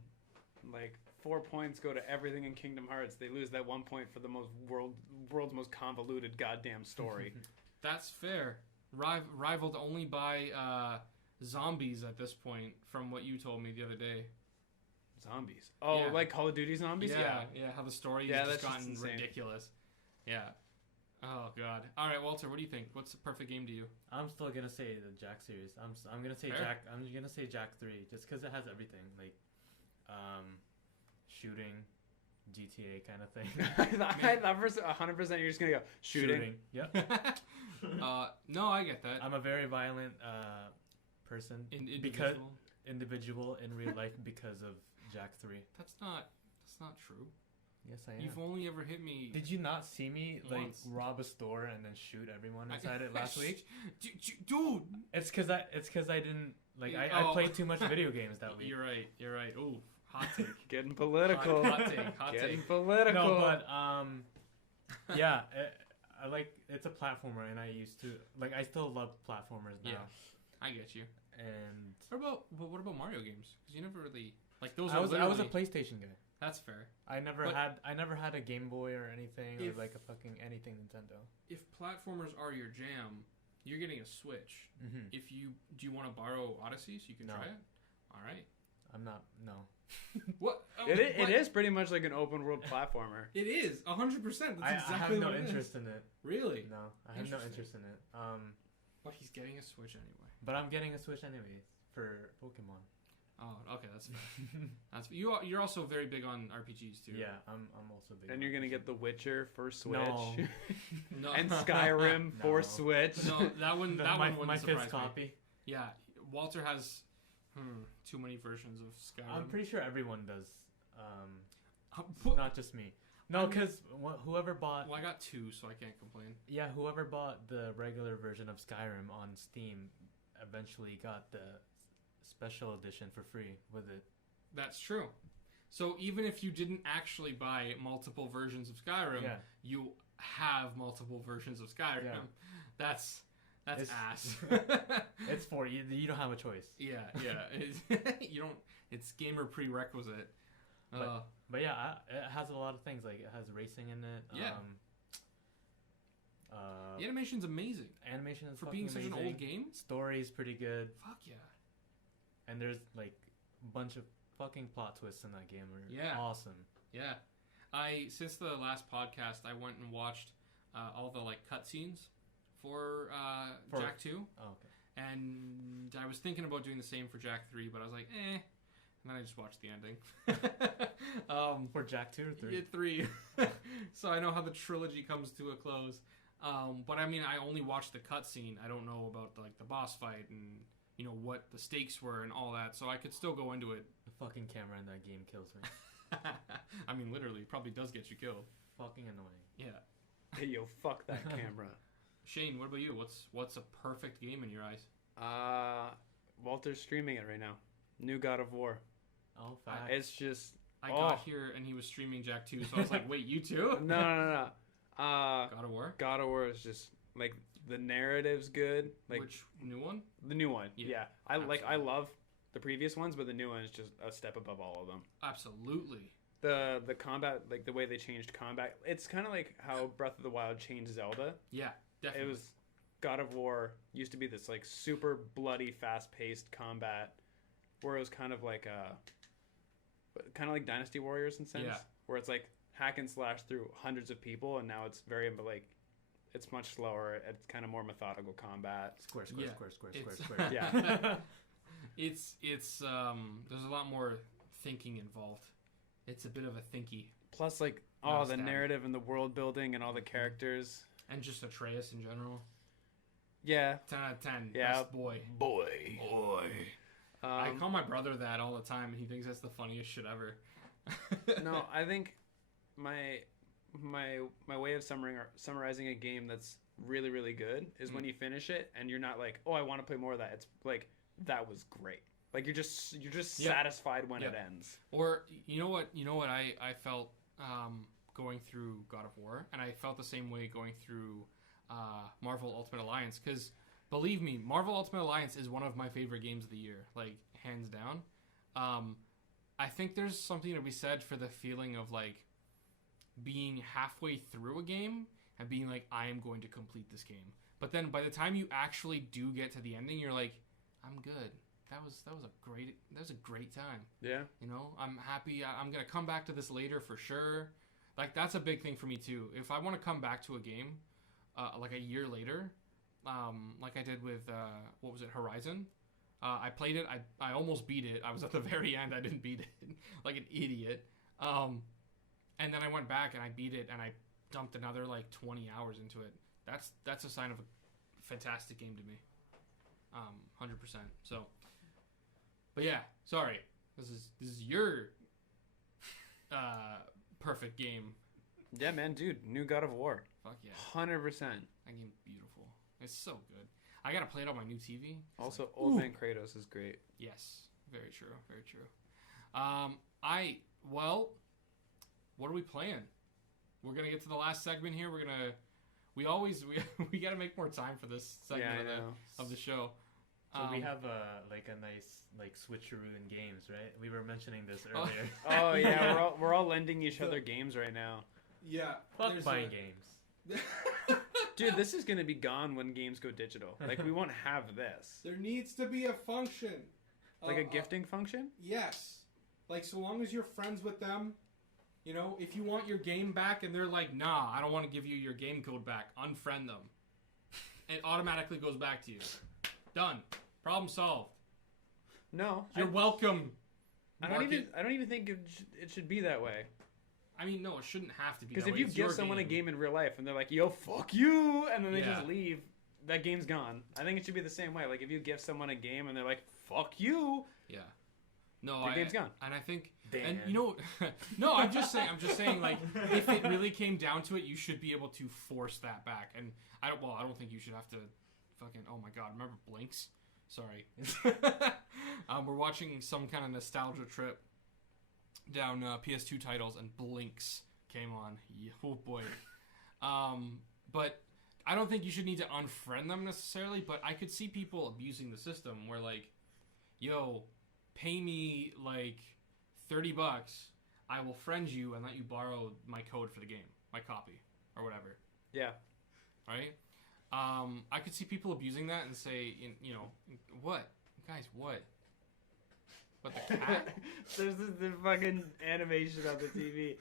like, 4 points go to everything in Kingdom Hearts. They lose that 1 point for the world's most convoluted goddamn story. That's fair. Rivaled only by zombies at this point, from what you told me the other day. Zombies? Oh, Yeah. like Call of Duty zombies? Yeah. How the story has just gotten just ridiculous. Yeah. Oh god. All right, Walter. What do you think? What's the perfect game to you? I'm still gonna say the Jack series. I'm gonna say Fair. Jack. I'm gonna say Jack 3 just because it has everything, like, shooting, GTA kind of thing. I thought for 100% you're just gonna go shooting. Yep. No, I get that. I'm a very violent person. Individual in real life because of Jack 3. That's not true. Yes, I am. You've only ever hit me. Did you not see me Once. rob a store and then shoot everyone inside it last week? Dude. It's because I didn't I played too much video games that week. You're right. Ooh, hot take. Getting political. Hot take. Getting political. No, but yeah, it's a platformer, and I still love platformers now. Yeah, I get you. And what about Mario games? Because you never really like those. I was a PlayStation guy. That's fair. I never had a Game Boy or anything, or like a fucking anything Nintendo. If platformers are your jam, you're getting a Switch. Mm-hmm. Do you want to borrow Odyssey so you can try it? All right. I'm not. No. What? It is pretty much like an open world platformer. It is 100%. That's exactly I have no what it interest is. in it. Really? No, I have no interest in it. But he's getting a Switch anyway. But I'm getting a Switch anyway for Pokemon. Oh, okay, that's fair. You're also very big on RPGs too. Yeah, I'm also big. And you're gonna get The Witcher for Switch. No. And Skyrim for Switch. No, that one wouldn't my surprise fifth copy. Me. Yeah, Walter has too many versions of Skyrim. I'm pretty sure everyone does. Not just me. No, because whoever bought. Well, I got 2, so I can't complain. Yeah, whoever bought the regular version of Skyrim on Steam eventually got the special edition for free with it. That's true. So even if you didn't actually buy multiple versions of Skyrim, you have multiple versions of Skyrim. Yeah. That's ass. It's for you. You don't have a choice. Yeah. You don't. It's gamer prerequisite. But yeah, it has a lot of things. Like, it has racing in it. Yeah. The animation's amazing. Animation is for fucking being such amazing. an old game. Story's pretty good. Fuck yeah. And there's like a bunch of fucking plot twists in that game. Awesome. Yeah. Since the last podcast, I went and watched all the like cutscenes for Jack 2. Oh, okay. And I was thinking about doing the same for Jack 3, but I was like, eh. And then I just watched the ending. For Jack 2 or 3? Yeah, 3. So I know how the trilogy comes to a close. But I mean, I only watched the cutscene. I don't know about the boss fight and what the stakes were and all that. So I could still go into it. The fucking camera in that game kills me. I mean, literally, it probably does get you killed. Fucking annoying. Yeah. Hey, yo, fuck that camera. Shane, what about you? What's a perfect game in your eyes? Walter's streaming it right now. New God of War. Oh, facts. It's just. I got here and he was streaming Jack 2, so I was like, wait, you too? No. God of War? God of War is just, like, the narrative's good. Like, which new one? The new one. Yeah. I absolutely. love the previous ones, but the new one is just a step above all of them. Absolutely. The combat, like, the way they changed combat, it's kind of like how Breath of the Wild changed Zelda. Yeah, definitely. It was God of War used to be this, like, super bloody, fast-paced combat where it was kind of like Dynasty Warriors in a sense, where it's like hack and slash through hundreds of people, and now it's very like it's much slower. It's kind of more methodical combat. Square. Yeah. It's there's a lot more thinking involved. It's a bit of a thinky. Plus, like the narrative and the world building and all the characters and just Atreus in general. Yeah. 10 out of 10. Yeah. Best boy. I call my brother that all the time, and he thinks that's the funniest shit ever. No, I think my way of summarizing a game that's really, really good is when you finish it and you're not like, oh, I want to play more of that. It's like, that was great. Like, you're just satisfied when it ends. Or you know what I felt going through God of War, and I felt the same way going through Marvel Ultimate Alliance, because believe me, Marvel Ultimate Alliance is one of my favorite games of the year, like hands down. I think there's something to be said for the feeling of like being halfway through a game and being like, I am going to complete this game. But then by the time you actually do get to the ending, you're like, I'm good. That was a great time. Yeah. You know, I'm happy. I'm gonna come back to this later for sure. Like that's a big thing for me too. If I want to come back to a game, like a year later, like I did with what was it, Horizon? I played it. I almost beat it. I was at the very end. I didn't beat it, like an idiot. And then I went back and I beat it, and I dumped another like 20 hours into it. That's a sign of a fantastic game to me. 100%. So, but yeah, sorry. This is your perfect game. Yeah, man, dude. New God of War. Fuck yeah. 100%. That game's beautiful. It's so good. I gotta play it on my new TV. Also, like, Old Man Kratos is great. Yes, very true, very true. What are we playing? We're gonna get to the last segment here. We gotta make more time for this segment of the show. So we have a nice like switcheroo in games, right? We were mentioning this earlier. Oh yeah, we're all lending each other games right now. Yeah, fuck buying games. Dude, this is gonna be gone when games go digital. Like we won't have this. There needs to be a function, like a gifting function. Yes, like so long as you're friends with them. You know, if you want your game back and they're like, nah, I don't want to give you your game code back, unfriend them. It automatically goes back to you. Done. Problem solved. No. You're welcome. I don't even think it should be that way. I mean, no, it shouldn't have to be that way. Because if you give someone a game in real life and they're like, yo, fuck you, and then they just leave, that game's gone. I think it should be the same way. Like, if you give someone a game and they're like, fuck you. Yeah. No, the game's gone. And I think, and you know, no, I'm just saying, like, if it really came down to it, you should be able to force that back. And I don't think you should have to fucking, oh my god, remember Blinks? Sorry. We're watching some kind of nostalgia trip down PS2 titles, and Blinks came on. Yeah, oh boy. But I don't think you should need to unfriend them necessarily, but I could see people abusing the system where, like, yo, pay me like $30, I will friend you and let you borrow my code for the game, my copy, or whatever. Yeah. Right? I could see people abusing that and say, you know, what? Guys, what? But the cat? There's the fucking animation on the TV.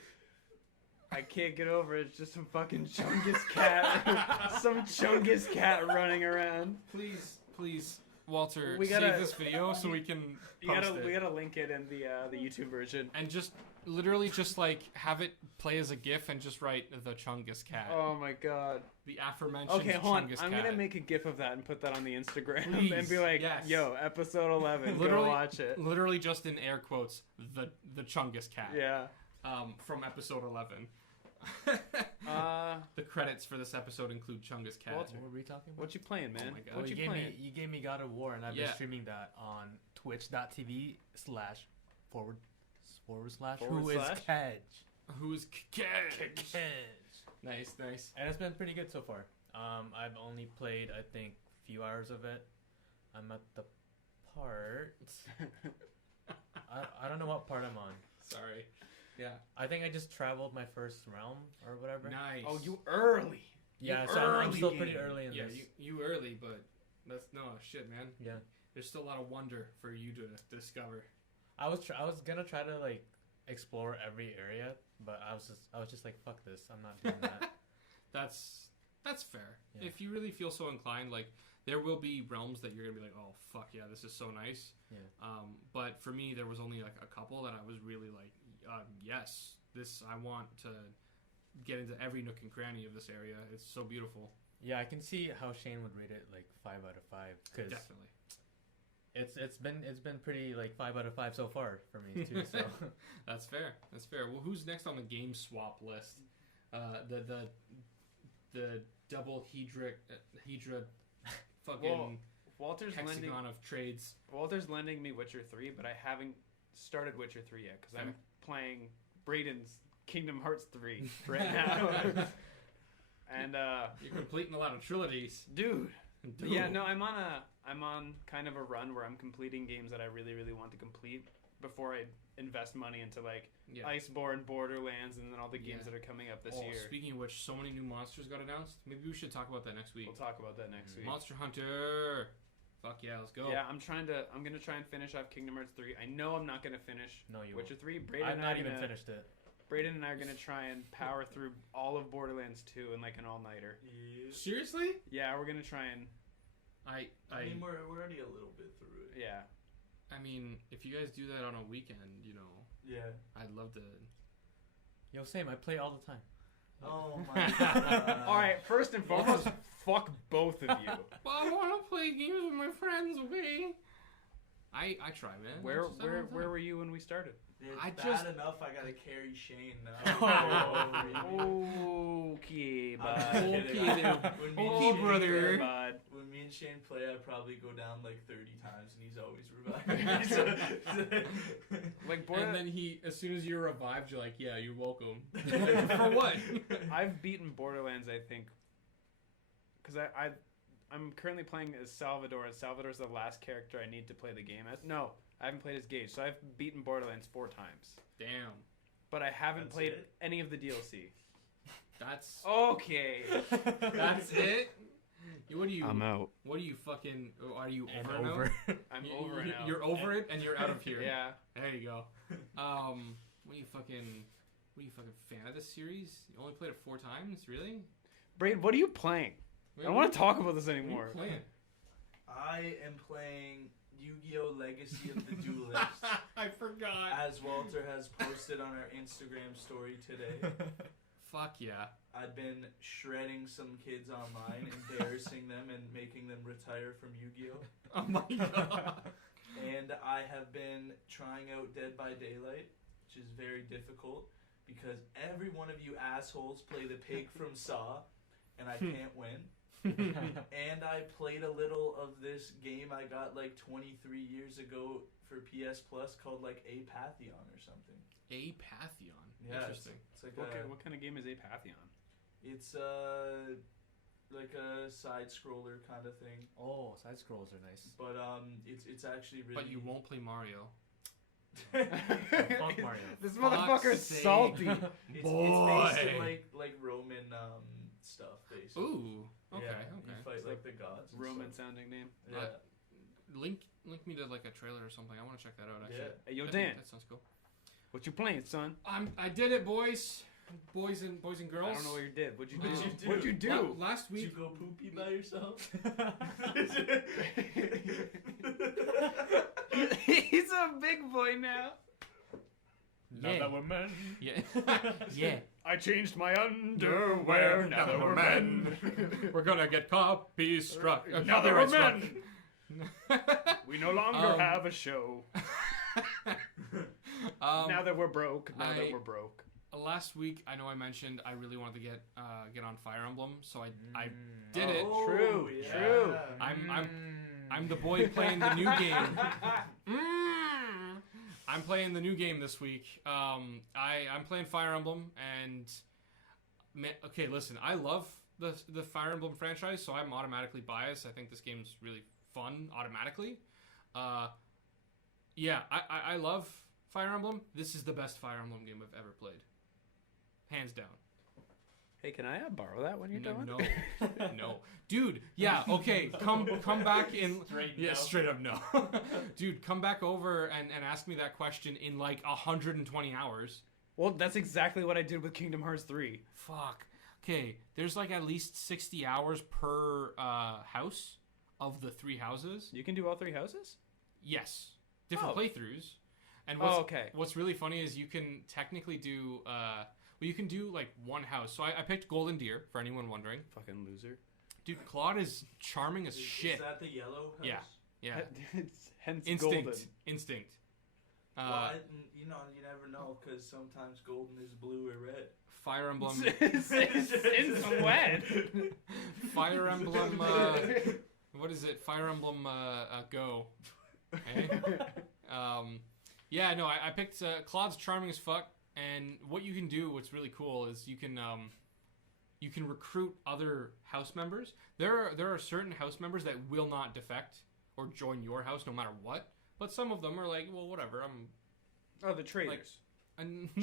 I can't get over it. It's just some fucking Chungus cat. Some Chungus cat running around. Please, Walter, save this video so we can post it. We gotta link it in the YouTube version. And just literally just like have it play as a GIF and just write the Chungus cat. Oh my god. The aforementioned Okay, hold on. Chungus I'm cat. gonna make a GIF of that and put that on the Instagram. Please, and be like, yes. yo, episode 11, go watch it. Literally just in air quotes, the Chungus cat. Yeah. From episode 11. The credits for this episode include Chungus cat. Walter, what were we talking about? What you playing, man? Oh my God. What you playing? You gave me God of War, and I've been streaming that on twitch.tv// Who is Kedge? Who's Kedge? Nice. And it's been pretty good so far. I've only played, I think, a few hours of it. I'm at the part... I don't know what part I'm on. Sorry. Yeah. I think I just traveled my first realm or whatever. Nice. Oh, you early. Yeah, so I'm still pretty early in this. Yeah, you early, but that's no shit, man. Yeah. There's still a lot of wonder for you to discover. I was gonna try to like explore every area, but I was just like, fuck this, I'm not doing that. That's fair. Yeah. If you really feel so inclined, like there will be realms that you're gonna be like, oh fuck yeah, this is so nice. Yeah. But for me, there was only like a couple that I was really like, yes, this I want to get into every nook and cranny of this area. It's so beautiful. Yeah, I can see how Shane would rate it like 5 out of 5. Cause definitely. It's been pretty like 5 out of 5 so far for me too. So That's fair. Well, who's next on the game swap list? The double Hedra fucking Walter's hexagon of trades. Walter's lending me Witcher 3, but I haven't started Witcher 3 yet because I'm playing Braydon's Kingdom Hearts 3 right now. And you're completing a lot of trilogies, dude. Yeah, no, I'm on kind of a run where I'm completing games that I really, really want to complete before I invest money into like Iceborne, Borderlands, and then all the games that are coming up this year. Speaking of which, so many new monsters got announced. Maybe we should talk about that next week. We'll talk about that next week. Monster Hunter. Fuck yeah, let's go. Yeah, I'm gonna try and finish off Kingdom Hearts 3. I know I'm not gonna finish Witcher 3. I've not even finished it. Braydon and I are gonna try and power through all of Borderlands 2 in like an all-nighter. Yeah. Seriously? Yeah, we're gonna try and. I mean, we're already a little bit through it. Yeah. I mean, if you guys do that on a weekend, you know. Yeah. I'd love to. Yo, same. I play all the time. Oh my god. Alright, first and foremost, fuck both of you. Well, I want to play games with my friends, okay? I try, man. Where were you when we started? It's bad enough I gotta carry Shane now. Okay, bud. Okay, brother. When me and Shane play, I probably go down like 30 times, and he's always reviving. Like, and then as soon as you're revived, you're like, yeah, you're welcome. For what? I've beaten Borderlands, I think, because I'm currently playing as Salvador, and Salvador's the last character I need to play the game as. No, I haven't played as Gage, so I've beaten Borderlands 4 times. Damn. But I haven't played any of the DLC. That's... Okay. That's it? What do you... I'm out. What do you fucking... Are you over now? I'm over it now. You're over it, and you're out of here. Yeah. There you go. What are you fucking fan of this series? You only played it 4 times? Really? Braid, what are you playing? I don't want to talk about this anymore. What are you playing? I am playing Yu-Gi-Oh! Legacy of the Duelist. I forgot. As Walter has posted on our Instagram story today. Fuck yeah. I've been shredding some kids online, embarrassing them, and making them retire from Yu-Gi-Oh! Oh my god. And I have been trying out Dead by Daylight, which is very difficult, because every one of you assholes play the pig from Saw, and I can't win. And I played a little of this game I got like 23 years ago for PS Plus called like Apatheon or something. Apatheon? Yeah, interesting. It's like what kind of game is Apatheon? It's like a side scroller kind of thing. Oh, side scrolls are nice. But it's actually really. But you won't play Mario. Fuck Mario. This motherfucker's salty. It's based in like Roman stuff, basically. Ooh. Okay. Yeah, okay. You fight like the gods. Roman sounding name. Yeah. Link me to like a trailer or something. I want to check that out actually. Yeah. Hey, yo, Dan. That sounds cool. What you playing, son? I did it, boys and girls. I don't know what you did. What'd you do? What'd you do? What'd you do? Last Did you week. go poopy by yourself? He's a big boy now. Now that we're men. Yeah. Yeah. I changed my underwear. Now that we're men. We're gonna get copy struck. Now that we're men. We no longer have a show. Now that we're broke. Now that we're broke. Last week, I know I mentioned I really wanted to get on Fire Emblem, so I did it. True. Yeah. True. I'm the boy playing the new game. I'm playing the new game this week. I'm playing Fire Emblem, and okay, listen, I love the Fire Emblem franchise, so I'm automatically biased. I think this game's really fun automatically. Yeah, I love Fire Emblem. This is the best Fire Emblem game I've ever played, hands down. Hey, can I borrow that when you're done? No, no, dude. Yeah, okay. Come back in. Straight up no, dude. Come back over and ask me that question in like 120 hours. Well, that's exactly what I did with Kingdom Hearts 3. Fuck. Okay, there's like at least 60 hours per house of the 3 houses. You can do all 3 houses? Yes, different playthroughs. And what's really funny is you can technically do. You can do like one house. So I picked Golden Deer for anyone wondering. Fucking loser. Dude, Claude is charming as shit. Is that the yellow house? Yeah. It's hence Instinct. golden. Instinct. Well, you never know, because sometimes golden is blue or red. Fire Emblem. It's wet. Fire Emblem. What is it? Fire Emblem Go. Okay? Yeah, no, I picked Claude's charming as fuck. And what you can do, what's really cool, is you can you can recruit other house members. There are certain house members that will not defect or join your house no matter what. But some of them are like, well, whatever. The traitors.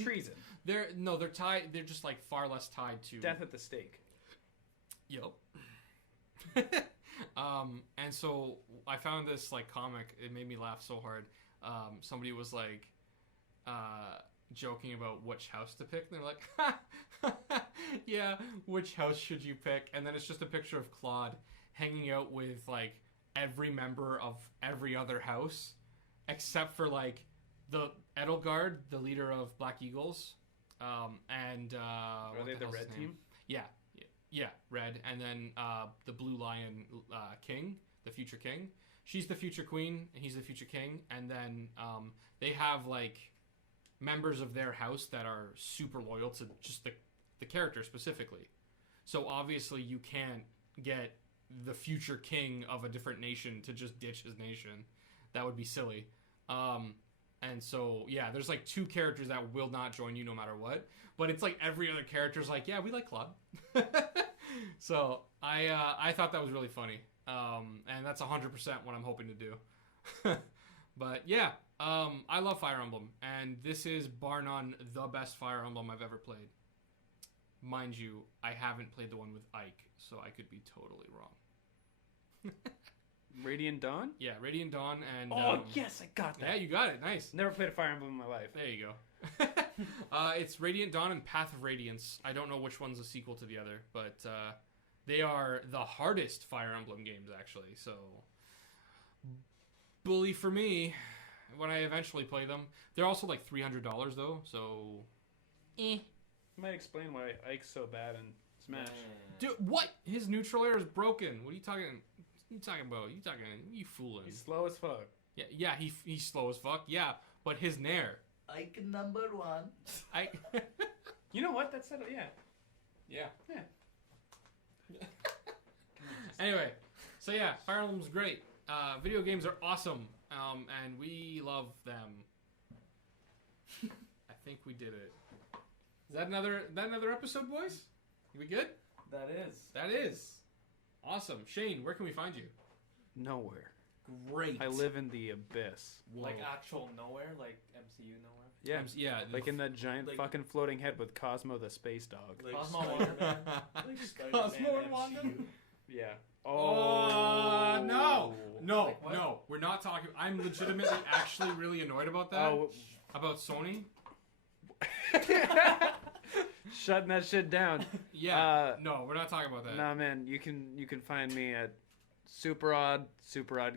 Treason. They're tied. They're just like far less tied to death at the stake. Yep. And so I found this like comic. It made me laugh so hard. Somebody was like joking about which house to pick. And they're like, yeah, which house should you pick? And then it's just a picture of Claude hanging out with like every member of every other house, except for like the Edelgard, the leader of Black Eagles, and are they the red team? Yeah, red, and then the Blue Lion King, the future king. She's the future queen, and he's the future king. And then they have like members of their house that are super loyal to just the character specifically. So obviously you can't get the future king of a different nation to just ditch his nation. That would be silly. And so, yeah, there's like 2 characters that will not join you no matter what. But it's like every other character's like, yeah, we like Claude. So I thought that was really funny. And that's 100% what I'm hoping to do. But yeah, I love Fire Emblem. And this is bar none the best Fire Emblem I've ever played. Mind you, I haven't played the one with Ike, so I could be totally wrong. Radiant Dawn? Yeah, Radiant Dawn and... yes, I got that. Yeah, you got it. Nice. Never played a Fire Emblem in my life. There you go. It's Radiant Dawn and Path of Radiance. I don't know which one's a sequel to the other, but they are the hardest Fire Emblem games, actually. So, bully for me when I eventually play them. They're also like $300, though, so... Might explain why Ike's so bad in Smash. Dude, what? His neutral air is broken. What are you talking about? You fooling. He's slow as fuck. Yeah, he's slow as fuck. Yeah, but his nair. Ike number 1. You know what? That's it. Yeah. Anyway, so yeah, Fire Emblem's great. Video games are awesome, and we love them. I think we did it. Is that another episode, boys? We good? That is. Awesome. Shane, where can we find you? Nowhere. Great. I live in the abyss. Whoa. Like actual nowhere, like MCU nowhere. Yeah, yeah. Like in that giant like, fucking floating head with Cosmo the space dog. Like Cosmo Spider-Man. Like Spider-Man Cosmo and Wanda? MCU. Yeah. No. We're not talking. I'm legitimately actually really annoyed about that. About Sony. Shutting that shit down. Yeah. No, we're not talking about that. Nah, man. You can find me at SuperOdd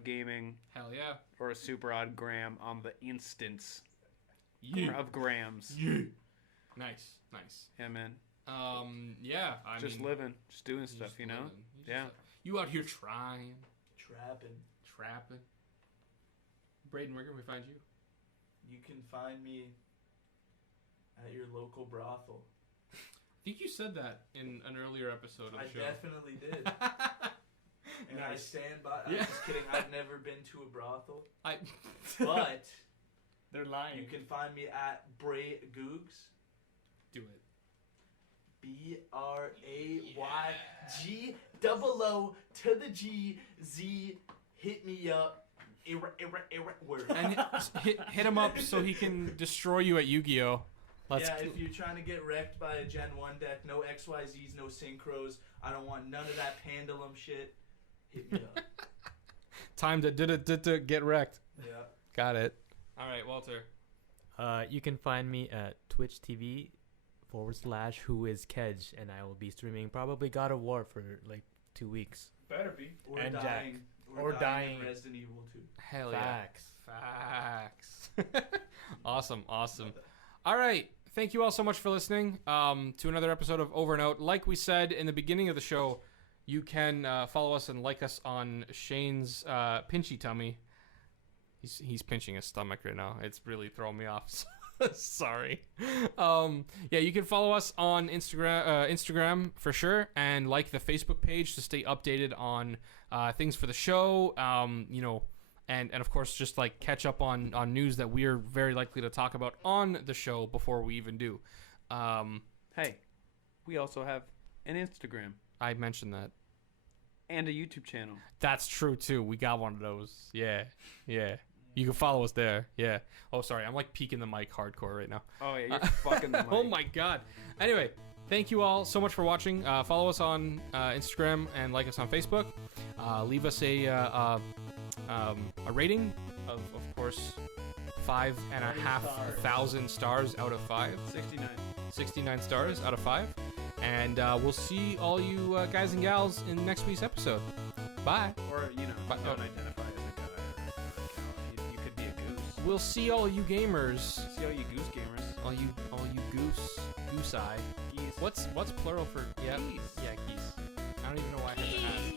Gaming. Hell yeah. Or SuperOdd Graham on the instance of grams. Yeah. Nice. Yeah, man. Yeah. I just mean, living, just doing stuff, you know. Yeah. You out here trying, Trapping. Braydon, where can we find you? You can find me at your local brothel. I think you said that in an earlier episode of the show. I definitely did. And nice. I stand by. I'm Yeah. just kidding. I've never been to a brothel. But But they're lying. you can find me at BrayGoogz. Do it. BRAYGOO to the GZ. Hit me up. Word. And hit him up so he can destroy you at Yu-Gi-Oh. If you're trying to get wrecked by a Gen 1 deck, no XYZs, no synchros. I don't want none of that pendulum shit. Hit me up. Time to get wrecked. Yeah. Got it. All right, Walter. You can find me at Twitch TV /whoiskedge, and I will be streaming probably God of War for like 2 weeks. Better be. Or And dying. Jack. Or dying. in Resident Evil 2. Hell Facts. yeah. Facts. Awesome. All right. Thank you all so much for listening to another episode of Over and Out. Like we said in the beginning of the show, you can follow us and like us on Shane's pinchy tummy. He's pinching his stomach right now. It's really throwing me off. Sorry. Yeah, you can follow us on Instagram for sure, and like the Facebook page to stay updated on things for the show. And of course, just like catch up on news that we're very likely to talk about on the show before we even do. Hey, we also have and Instagram. I mentioned that. And a YouTube channel. That's true too. We got one of those. Yeah. You can follow us there. Yeah. Oh, sorry. I'm like peeking the mic hardcore right now. Oh yeah, you're fucking the mic. Oh my god. Anyway, thank you all so much for watching. Follow us on Instagram and like us on Facebook. Leave us a rating of course, 5,500 stars out of 5. 69 stars out of 5. And we'll see all you guys and gals in next week's episode. Bye. Or, don't identify as a guy or a cow. You could be a goose. We'll see all you gamers. See all you goose gamers. All you goose eye. Geese. What's plural for Geese. Yeah, geese. I don't even know why I had to ask.